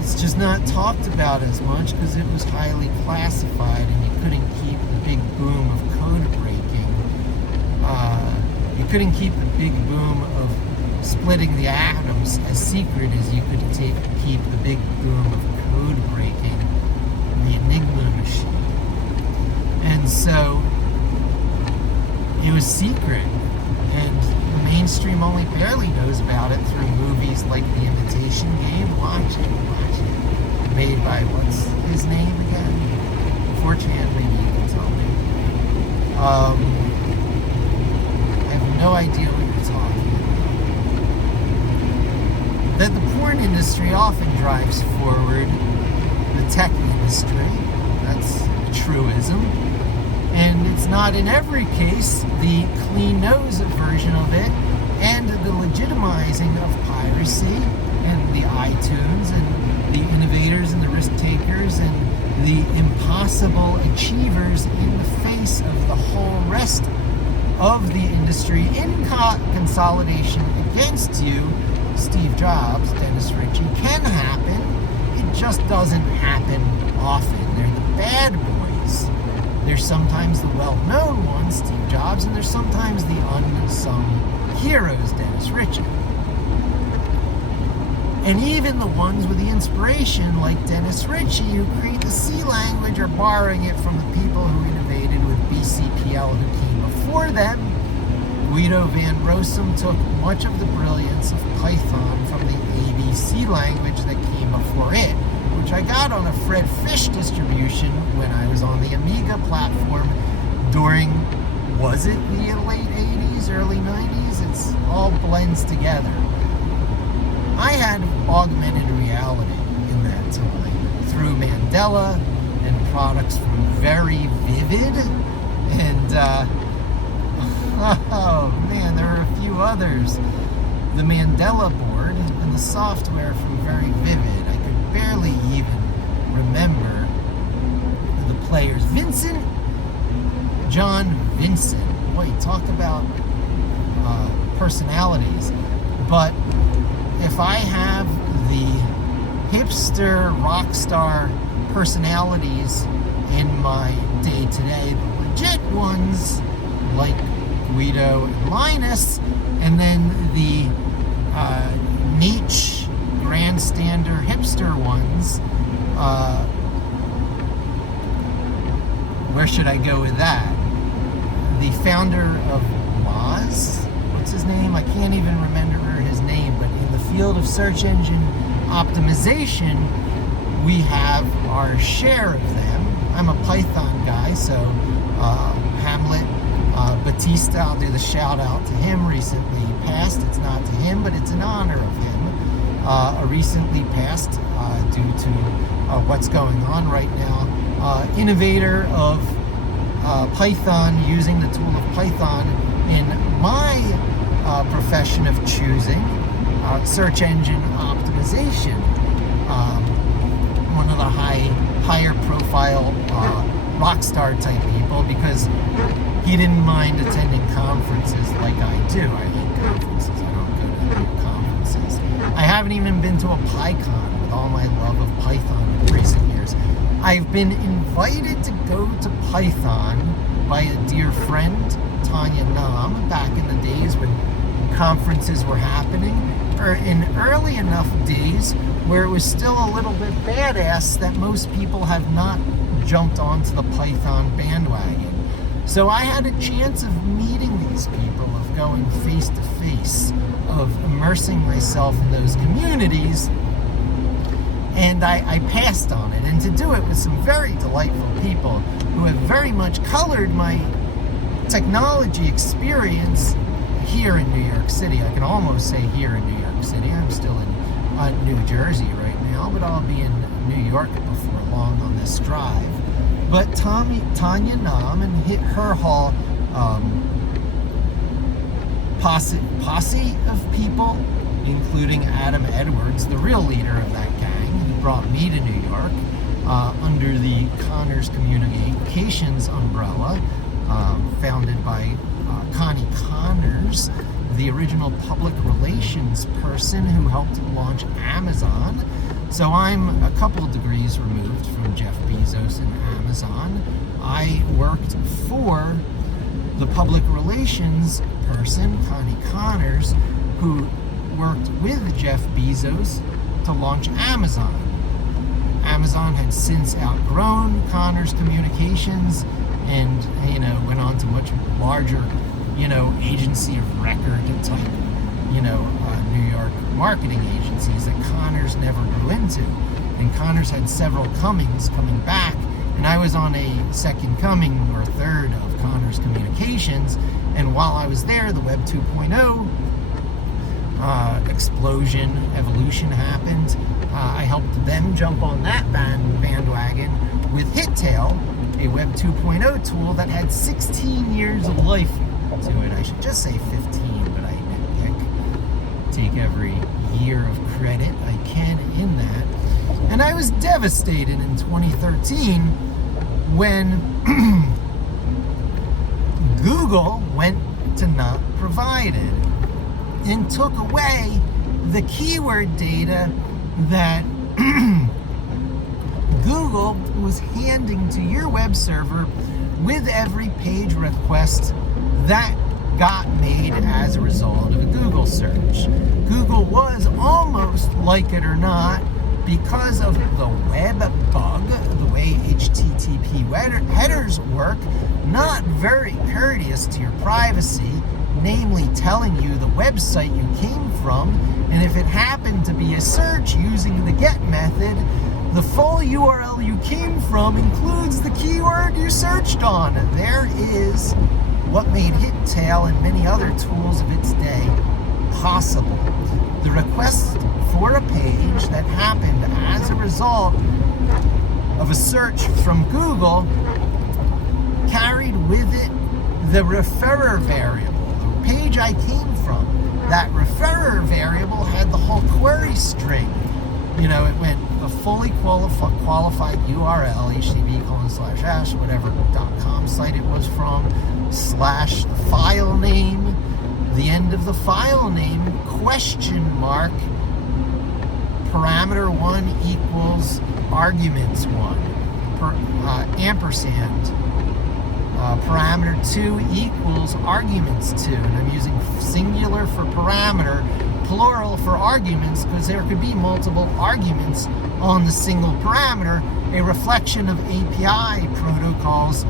It's just not talked about as much because it was highly classified and you couldn't keep the big boom of code breaking. You couldn't keep the big boom of splitting the atoms as secret as you could keep the big boom of code breaking, the Enigma machine. And so it was secret, and the mainstream only barely knows about it through movies like The Imitation Game. Watch it. Made by, what's his name again? 4chan, maybe you can tell me. I have no idea what you're talking about. That the porn industry often drives forward the tech industry. That's a truism. And it's not in every case the clean nose version of it, and the legitimizing of piracy and the iTunes and the innovators and the risk takers and the impossible achievers in the face of the whole rest of the industry in consolidation against you, Steve Jobs, Dennis Ritchie, can happen. It just doesn't happen often. They're the bad boys. There's sometimes the well-known ones, Steve Jobs, and there's sometimes the unsung heroes, Dennis Ritchie. And even the ones with the inspiration, like Dennis Ritchie, who create the C language, are borrowing it from the people who innovated with BCPL who came before them. Guido van Rossum took much of the brilliance of Python from the ABC language that came before it, which I got on a Fred Fish distribution when I was on the Amiga platform during, was it the late 80s, early 90s? It's all blends together. I had augmented reality in that time through Mandela and products from Very Vivid, and oh man, there are a few others. The Mandela board and the software from Very Vivid. I could barely even remember the players. John Vincent. Boy, talk about personalities. But if I have the hipster rock star personalities in my day-to-day, the legit ones like Guido and Linus, and then the niche grandstander hipster ones, where should I go with that? The founder of Moz, what's his name? I can't even remember his name, but in the field of search engine optimization, we have our share of them. I'm a Python guy, so Hamlet Batista, I'll do the shout out to him, recently passed. It's not to him, but it's in honor of him. Recently passed due to what's going on right now. Innovator of Python, using the tool of Python in my profession of choosing, search engine optimization. One of the higher profile rock star type people, because he didn't mind attending conferences like I do. I hate conferences. I don't go to conferences. I haven't even been to a PyCon with all my love of Python in recent years. I've been invited to go to Python by a dear friend, Tanya Nam, back in the days when conferences were happening, or in early enough days where it was still a little bit badass that most people have not jumped onto the Python bandwagon. So I had a chance of meeting these people, of going face to face, of immersing myself in those communities, and I passed on it. And to do it with some very delightful people who have very much colored my technology experience here in New York City. I can almost say here in New York City. I'm still in New Jersey right now, but I'll be in New York before long on this drive. But Tanya Nam and her whole posse of people, including Adam Edwards, the real leader of that gang, who brought me to New York under the Connors Communications umbrella, founded by Connie Connors, the original public relations person who helped launch Amazon. So I'm a couple of degrees removed from Jeff Bezos and Amazon. I worked for the public relations person, Connie Connors, who worked with Jeff Bezos to launch Amazon. Amazon had since outgrown Connors Communications and, went on to much larger, agency of record type, New York marketing agencies that Connors never grew into. And Connors had several coming back, and I was on a second coming or third of Connors Communications. And while I was there, the Web 2.0 evolution happened. I helped them jump on that bandwagon with HitTail, a Web 2.0 tool that had 16 years of life to it. I should just say 15, but I nitpick. Take every year of credit I can in that. And I was devastated in 2013 when Google went to not provide it and took away the keyword data that Google was handing to your web server with every page request that got made as a result of a Google search. Google was almost, like it or not, because of the web bug, the way HTTP headers work, not very courteous to your privacy, namely telling you the website you came from, and if it happened to be a search using the GET method, the full URL you came from includes the keyword you searched on. There is what made HitTail and many other tools of its day possible. The request for a page that happened as a result of a search from Google carried with it the referrer variable, the page I came from. That referrer variable had the whole query string. It went a fully qualified URL, http:// whatever .com site it was from, / the file name, the end of the file name, $, parameter 1 equals arguments 1, ampersand, parameter 2 equals arguments 2, and I'm using singular for parameter, plural for arguments, because there could be multiple arguments on the single parameter, a reflection of API protocols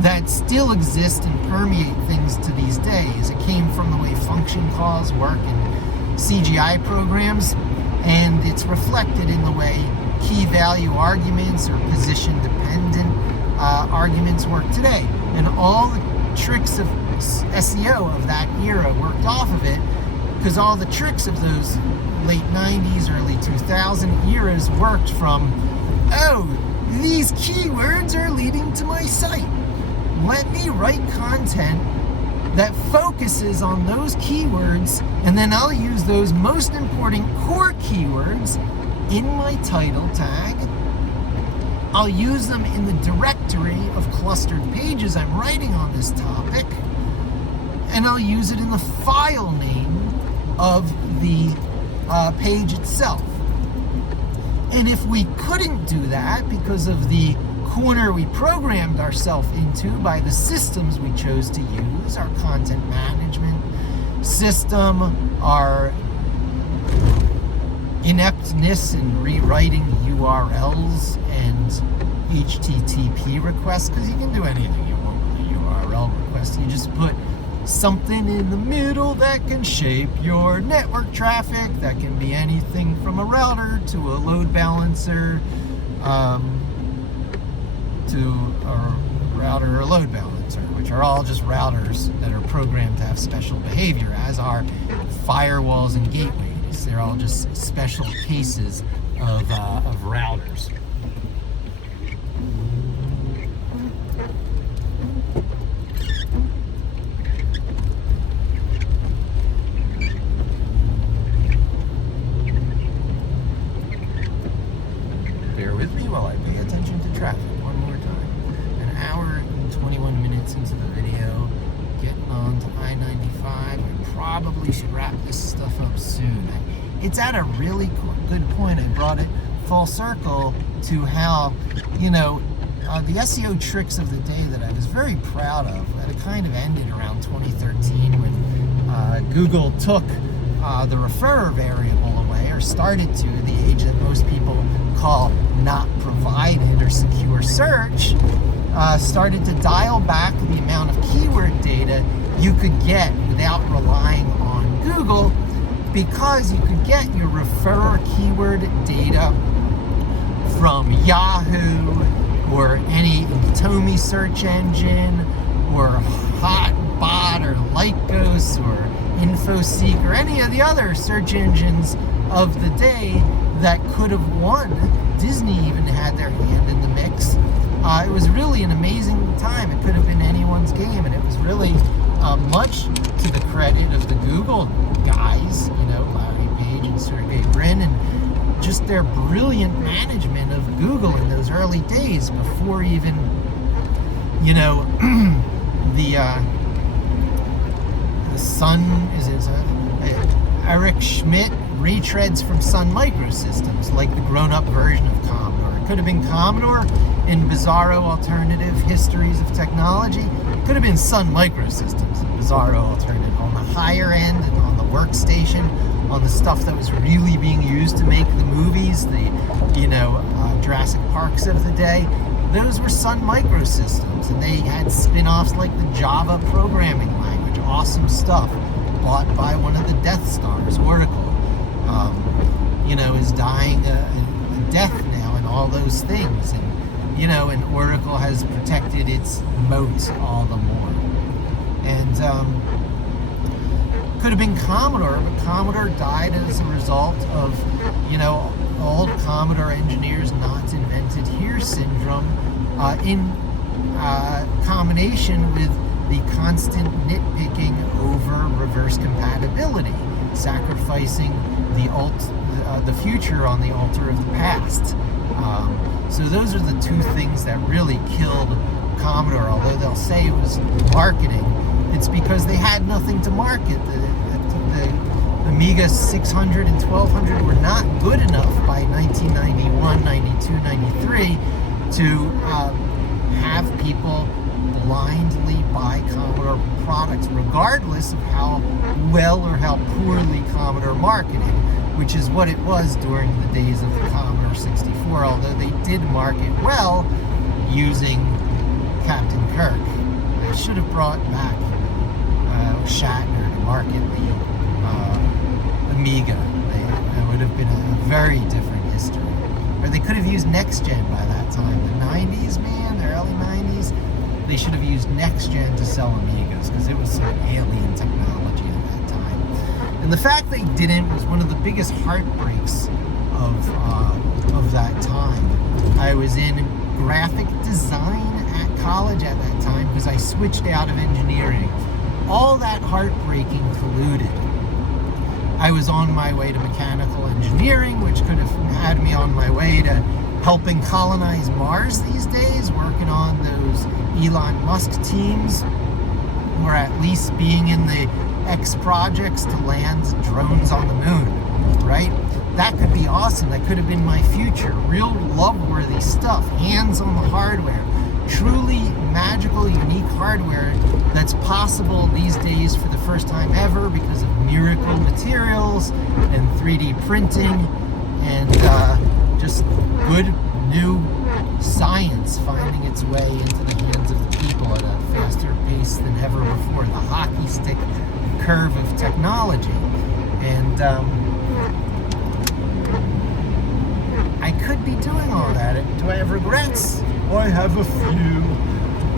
that still exist and permeate things to these days. It came from the way function calls work in CGI programs, and it's reflected in the way key value arguments or position dependent arguments work today. And all the tricks of SEO of that era worked off of it, because all the tricks of those late 90s, early 2000 eras worked from, these keywords are leading to my site. let me write content that focuses on those keywords, and then I'll use those most important core keywords in my title tag. I'll use them in the directory of clustered pages I'm writing on this topic, and I'll use it in the file name of the page itself. And if we couldn't do that because of the corner we programmed ourselves into by the systems we chose to use, our content management system, our ineptness in rewriting URLs and HTTP requests, because you can do anything you want with a URL request. You just put something in the middle that can shape your network traffic. That can be anything from a router to a load balancer, to a router or load balancer, which are all just routers that are programmed to have special behavior, as are firewalls and gateways. They're all just special cases of routers. Bear with me while I pay attention to traffic one more time. An hour and 21 minutes into the video, getting on to I-95. I probably should wrap this stuff up soon. It's at a really good point. I brought it full circle to how, the SEO tricks of the day that I was very proud of, that it kind of ended around 2013 when Google took the referrer variable away, or started to, the age that most people call not provided or secure search, started to dial back the amount of keyword data you could get without relying on Google, because you could get your referrer keyword data from Yahoo or any Tomy search engine or Hotbot or Lycos or InfoSeek or any of the other search engines of the day that could have won. Disney even had their hand in the mix. It was really an amazing time. It could have been anyone's game, and it was really much to the credit of the Google guys, Larry Page and Sergey Brin, and just their brilliant management of Google in those early days before even, the Sun, Eric Schmidt retreads from Sun Microsystems, like the grown-up version of Commodore. It could have been Commodore in bizarro alternative histories of technology. It could have been Sun Microsystems, bizarro alternative on the higher end and on the workstation, on the stuff that was really being used to make the movies, the Jurassic Parks of the day. Those were Sun Microsystems, and they had spin-offs like the Java programming language, awesome stuff, bought by one of the Death Stars, Oracle. Is dying a death now, and all those things, and and Oracle has protected its moat all the more. And could have been Commodore, but Commodore died as a result of old Commodore engineers not invented here syndrome, in combination with the constant nitpicking over reverse compatibility, sacrificing the future on the altar of the past. So those are the two things that really killed Commodore. Although they'll say it was marketing, it's because they had nothing to market. The Amiga 600 and 1200 were not good enough by 1991, 92, 93 to have people blindly buy Commodore products, regardless of how well or how poorly Commodore marketed, which is what it was during the days of the Commodore 64, although they did market well using Captain Kirk. They should have brought back Shatner to market the Amiga. It would have been a very different history. Or they could have used Next Gen by that time. The 90s, man, the early 90s, they should have used Next Gen to sell Amigas, because it was some alien technology at that time. And the fact they didn't was one of the biggest heartbreaks of that time. I was in graphic design at college at that time because I switched out of engineering. All that heartbreaking colluded. I was on my way to mechanical engineering, which could have had me on my way to helping colonize Mars these days, working on those Elon Musk teams, or at least being in the X projects to land drones on the moon, right? That could be awesome. That could have been my future. Real love-worthy stuff, hands on the hardware, truly magical, unique hardware that's possible these days for the first time ever because of miracle materials and 3D printing and just good new science finding its way into the hands of the people at a faster pace than ever before. The hockey stick curve of technology. And I could be doing all that. Do I have regrets? I have a few.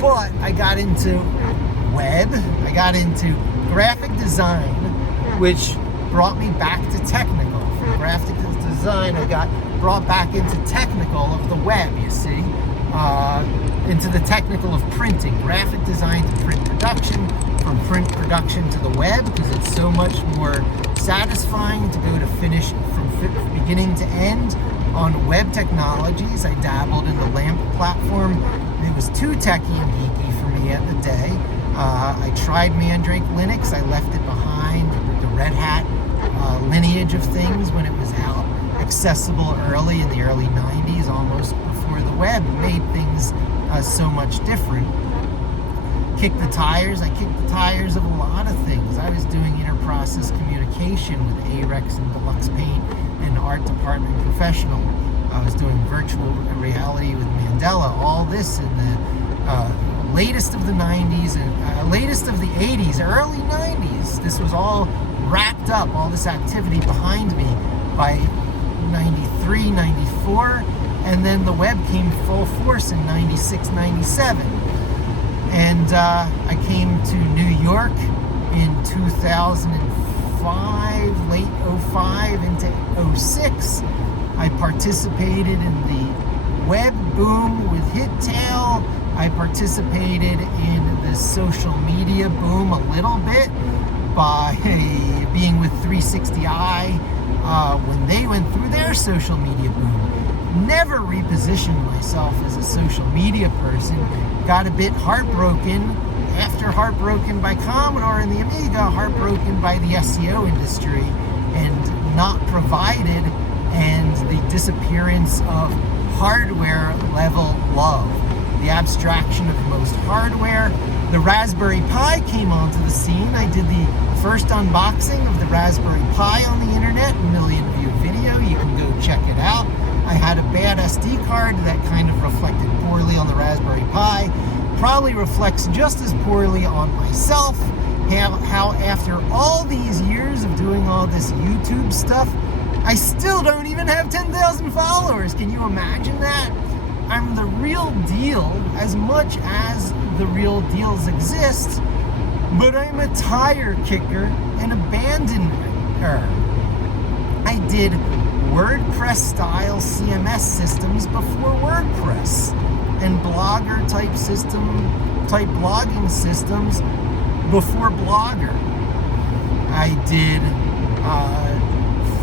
But I got into web. I got into graphic design, which brought me back to technical. From graphic design, I got brought back into technical of the web, you see. Into the technical of printing. Graphic design to print production. From print production to the web, because it's so much more satisfying to go to finish from beginning to end on web technologies. I dabbled in the LAMP platform. It was too techy and geeky for me at the day. I tried Mandrake Linux. I left it behind, the Red Hat lineage of things when it was out, accessible early in the early 90s, almost before the web made things so much different. I kicked the tires of a lot of things. I was doing interprocess communication with AREX and Deluxe Paint and Art Department Professional. I was doing virtual reality with Mandela. All this in the latest of the 90s and latest of the 80s, early 90s. This was all wrapped up, all this activity behind me by 93, 94, and then the web came full force in 96, 97. And I came to New York in 2005, late 05 into 06. I participated in the web boom with HitTail. I participated in the social media boom a little bit by being with 360i when they went through their social media boom. Never repositioned myself as a social media person. Got a bit heartbroken, after heartbroken by Commodore and the Amiga, heartbroken by the SEO industry and not provided, and the disappearance of hardware level love. The abstraction of most hardware. The Raspberry Pi came onto the scene. I did the first unboxing of the Raspberry Pi on the internet, a million view video. You can go check it out. I had a bad SD card that kind of reflected poorly on the Raspberry Pi. Probably reflects just as poorly on myself. How after all these years of doing all this YouTube stuff, I still don't even have 10,000 followers. Can you imagine that? I'm the real deal as much as the real deals exist, but I'm a tire kicker and abandoner. I did WordPress style CMS systems before WordPress and Blogger type blogging systems before Blogger. I did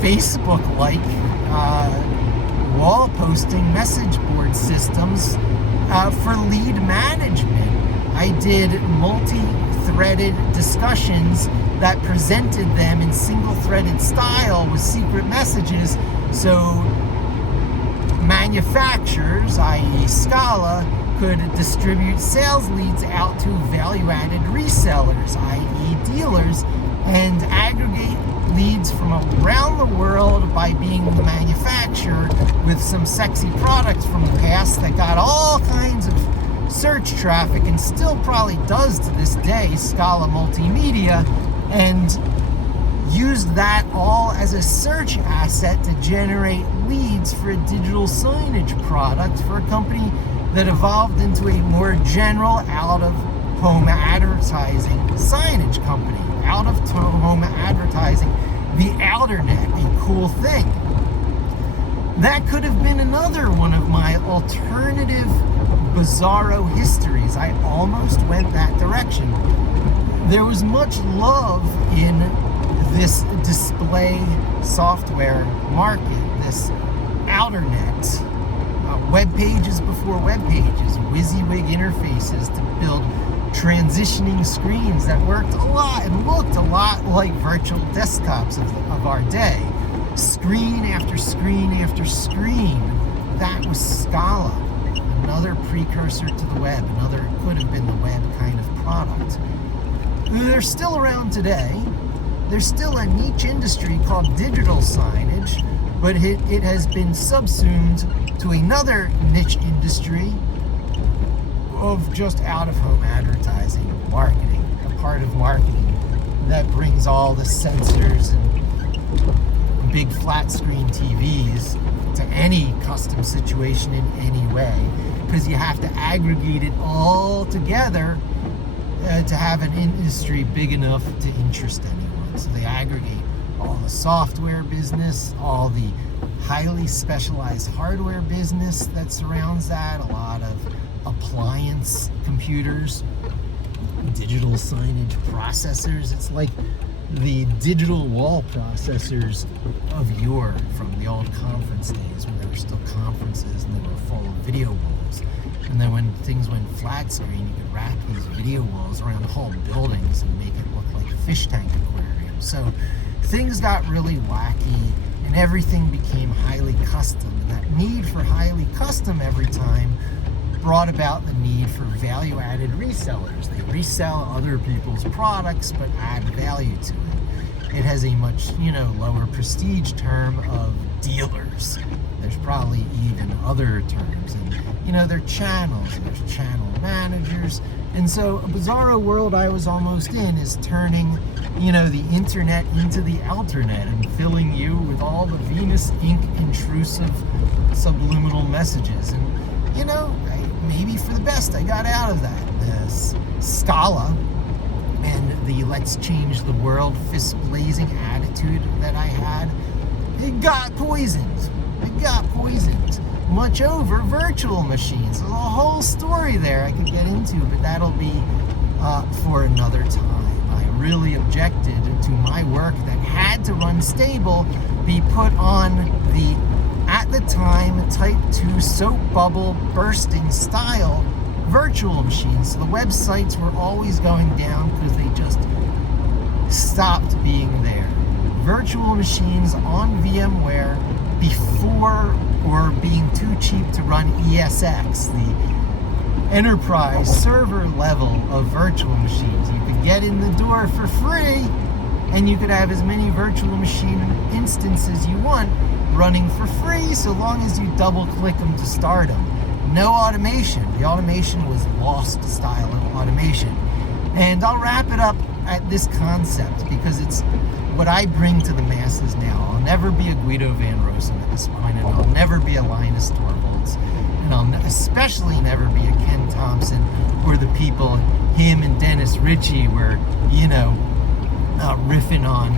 Facebook-like wall posting message board systems for lead management. I did multi-threaded discussions that presented them in single-threaded style with secret messages, so manufacturers, i.e. Scala, could distribute sales leads out to value-added resellers, i.e. dealers, and aggregate leads from around the world by being the manufacturer with some sexy products from the past that got all kinds of search traffic and still probably does to this day, Scala Multimedia, and used that all as a search asset to generate leads for a digital signage product for a company that evolved into a more general out-of-home advertising signage company. Out-of-home advertising, the Outernet, a cool thing. That could have been another one of my alternative bizarro histories. I almost went that direction. There was much love in this display software market, this outernet, web pages before web pages, WYSIWYG interfaces to build transitioning screens that worked a lot and looked a lot like virtual desktops of our day. Screen after screen after screen. That was Scala, another precursor to the web, another, it could have been the web kind of product. They're still around today. There's still a niche industry called digital signage, but it has been subsumed to another niche industry of just out-of-home advertising, marketing, a part of marketing that brings all the sensors and big flat screen TVs to any custom situation in any way, because you have to aggregate it all together to have an industry big enough to interest anyone. So they aggregate all the software business, all the highly specialized hardware business that surrounds that, a lot of appliance computers, digital signage processors. It's like the digital wall processors of yore from the old conference days when there were still conferences and they were full of video walls. And then when things went flat screen, you could wrap these video walls around whole buildings and make it look like a fish tank aquarium. So things got really wacky and everything became highly custom. And that need for highly custom every time brought about the need for value-added resellers. They resell other people's products but add value to it. It has a much, lower prestige term of dealers. There's probably even other terms. And, they're channels. There's channel managers. And so a bizarro world I was almost in is turning, the internet into the alternet and filling you with all the Venus ink intrusive subliminal messages. And, maybe for the best I got out of that. This Scala and the let's change the world fist-blazing attitude that I had, it got poisoned. Much over virtual machines. There's a whole story there I could get into, but that'll be for another time. I really objected to my work that had to run stable be put on the, at the time, Type 2 soap bubble bursting style virtual machines. So the websites were always going down because they just stopped being there. Virtual machines on VMware before or being too cheap to run ESX, the enterprise server level of virtual machines. You could get in the door for free and you could have as many virtual machine instances you want running for free so long as you double click them to start them. No automation. The automation was lost style of automation. And I'll wrap it up at this concept because it's what I bring to the masses now. I'll never be a Guido Van Rossum at this point, and I'll never be a Linus Torvalds, and I'll especially never be a Ken Thompson or the people him and Dennis Ritchie were, riffing on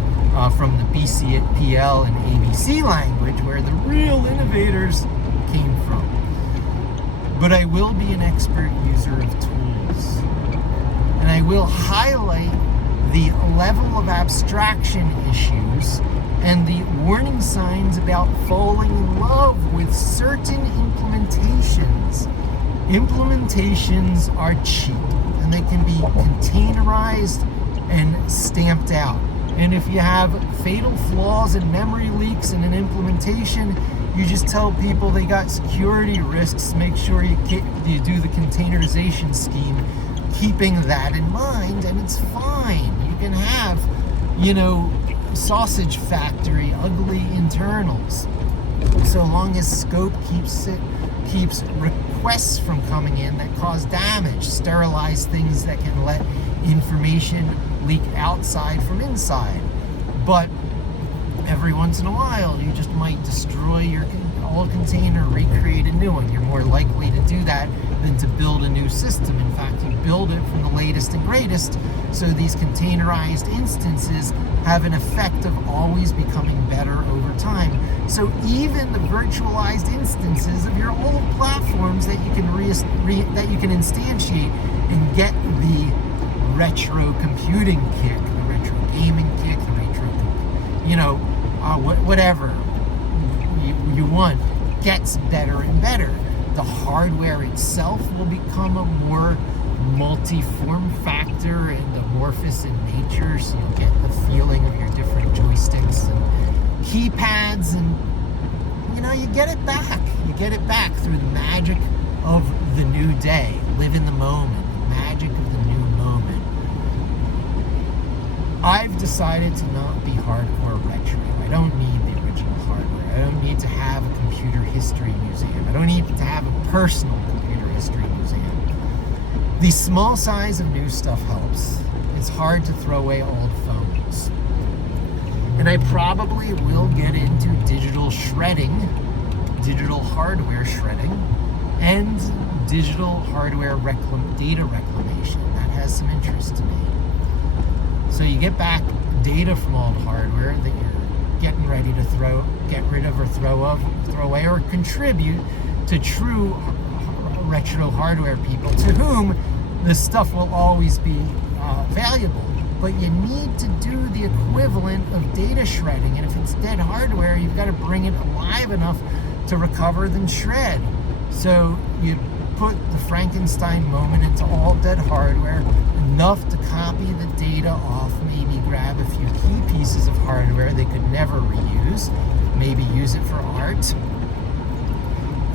from the BCPL and ABC language where the real innovators came from. But I will be an expert user of tools, and I will highlight the level of abstraction issues and the warning signs about falling in love with certain implementations. Implementations are cheap and they can be containerized and stamped out. And if you have fatal flaws and memory leaks in an implementation, you just tell people they got security risks. Make sure you do the containerization scheme, keeping that in mind, and it's fine. You can have, sausage factory, ugly internals, so long as scope keeps requests from coming in that cause damage, sterilize things that can let information leak outside from inside. But every once in a while, you just might destroy old container, recreate a new one. You're more likely to do that than to build a new system. In fact, you build it from the latest and greatest, so these containerized instances have an effect of always becoming better over time. So even the virtualized instances of your old platforms that you can that you can instantiate and get the retro computing kick, the retro gaming kick, the retro, whatever you want, gets better and better. The hardware itself will become a more multi-form factor and amorphous in nature, so you'll get the feeling of your different joysticks and keypads, and you get it back. You get it back through the magic of the new day. Live in the moment, the magic of the new moment. I've decided to not be hardcore retro. I don't need the original hardware. I don't need to have a computer history museum. I don't need to have a personal computer history museum. The small size of new stuff helps. It's hard to throw away old phones. And I probably will get into digital shredding, digital hardware shredding, and digital hardware data reclamation. That has some interest to me. So you get back data from old hardware that you're getting ready to get rid of or throw away, or contribute to true retro hardware people to whom this stuff will always be valuable. But you need to do the equivalent of data shredding, and if it's dead hardware, you've got to bring it alive enough to recover then shred. So you put the Frankenstein moment into all dead hardware, enough to copy the data off, maybe grab a few key pieces of hardware they could never reuse, maybe use it for art,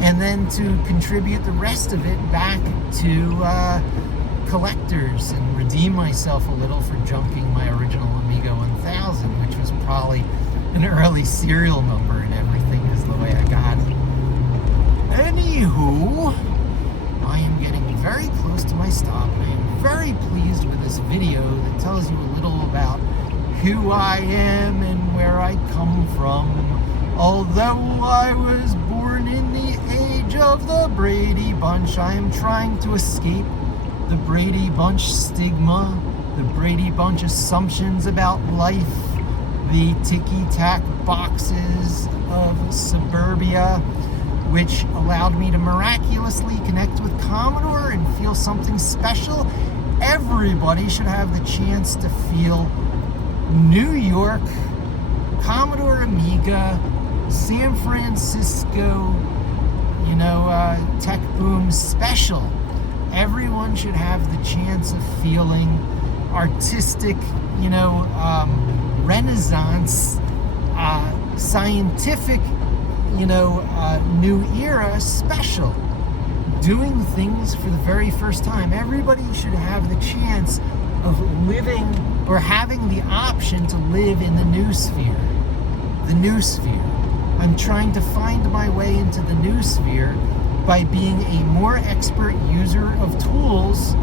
and then to contribute the rest of it back to collectors and redeem myself a little for junking my original Amiga 1000, which was probably an early serial number and everything is the way I got it. Anywho, I am getting very close to my stop, and I am very pleased with this video that tells you a little about who I am and where I come from. Although I was born in the age of the Brady Bunch, I am trying to escape the Brady Bunch stigma, the Brady Bunch assumptions about life, the ticky-tack boxes of suburbia, which allowed me to miraculously connect with Commodore and feel something special. Everybody should have the chance to feel New York, Commodore Amiga, San Francisco, tech boom special. Everyone should have the chance of feeling artistic, Renaissance, scientific, new era special. Doing things for the very first time. Everybody should have the chance of living or having the option to live in the new sphere. The new sphere. I'm trying to find my way into the new sphere by being a more expert user of tools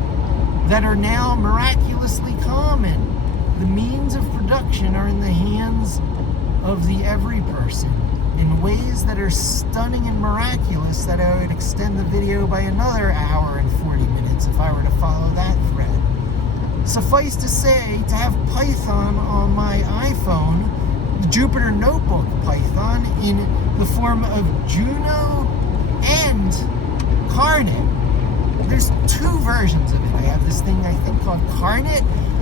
that are now miraculously common. The means of production are in the hands of the every person in ways that are stunning and miraculous that I would extend the video by another hour and 40 minutes if I were to follow that thread. Suffice to say, to have Python on my iPhone, the Jupyter Notebook Python in the form of Juno and Carnet. There's two versions of it. I have this thing I think called Carnet,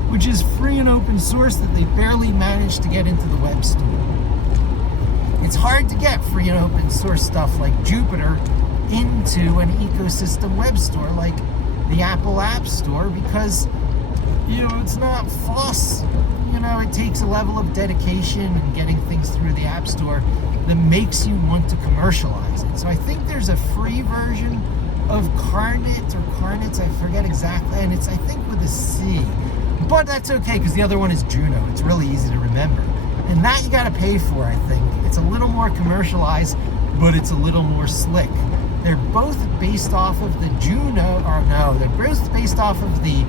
which is free and open source that they barely managed to get into the web store. It's hard to get free and open source stuff like Jupyter into an ecosystem web store like the Apple App Store because, it's not fuss. It takes a level of dedication and getting things through the App Store that makes you want to commercialize it. So I think there's a free version of Carnet or Carnets, I forget exactly, and it's, I think, with a C. But that's okay, because the other one is Juno. It's really easy to remember. And that you gotta pay for, I think. It's a little more commercialized, but it's a little more slick. They're both based off of the they're both based off of the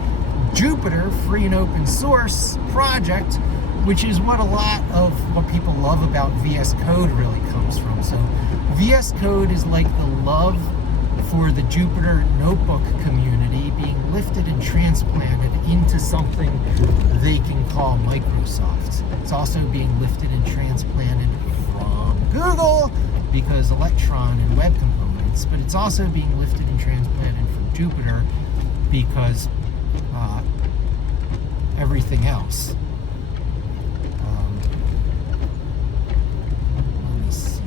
Jupyter free and open source project, which is what a lot of what people love about VS Code really comes from. So VS Code is like the love for the Jupyter Notebook community being lifted and transplanted into something they can call Microsoft. It's also being lifted and transplanted from Google because Electron and web components, but it's also being lifted and transplanted from Jupyter because everything else. Let me see.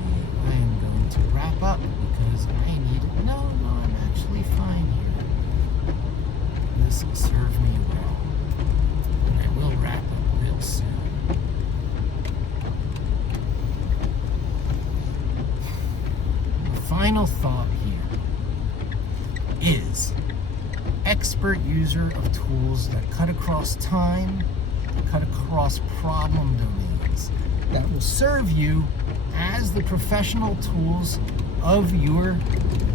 I am going to wrap up because I need... No, I'm actually fine here. This will serve me well. And I will wrap up real soon. The final thought here is expert user of tools that cut across time, cut across problem domains, that will serve you as the professional tools of your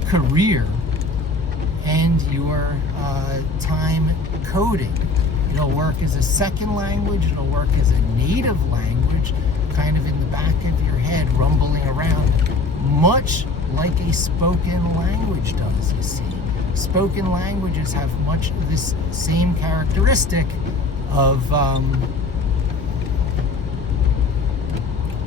career and your time coding. It'll work as a second language, it'll work as a native language, kind of in the back of your head, rumbling around, much like a spoken language does, you see. Spoken languages have much of this same characteristic of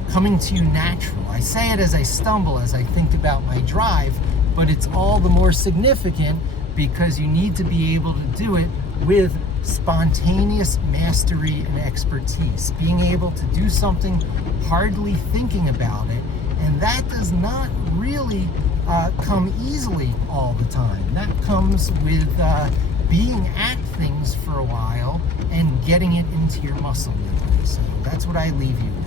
coming to you natural. I say it as I stumble, as I think about my drive, but it's all the more significant because you need to be able to do it with spontaneous mastery and expertise, being able to do something hardly thinking about it, and that does not really come easily all the time. That comes with being at things for a while and getting it into your muscle memory. So that's what I leave you with.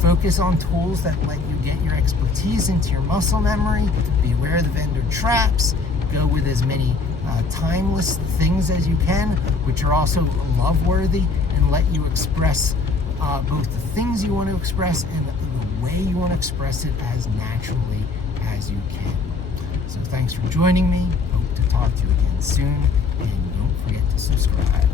Focus on tools that let you get your expertise into your muscle memory. Be aware of the vendor traps. Go with as many timeless things as you can, which are also love-worthy, and let you express both the things you want to express and the way you want to express it as naturally as you can. So thanks for joining me. Hope to talk to you again soon, and don't forget to subscribe.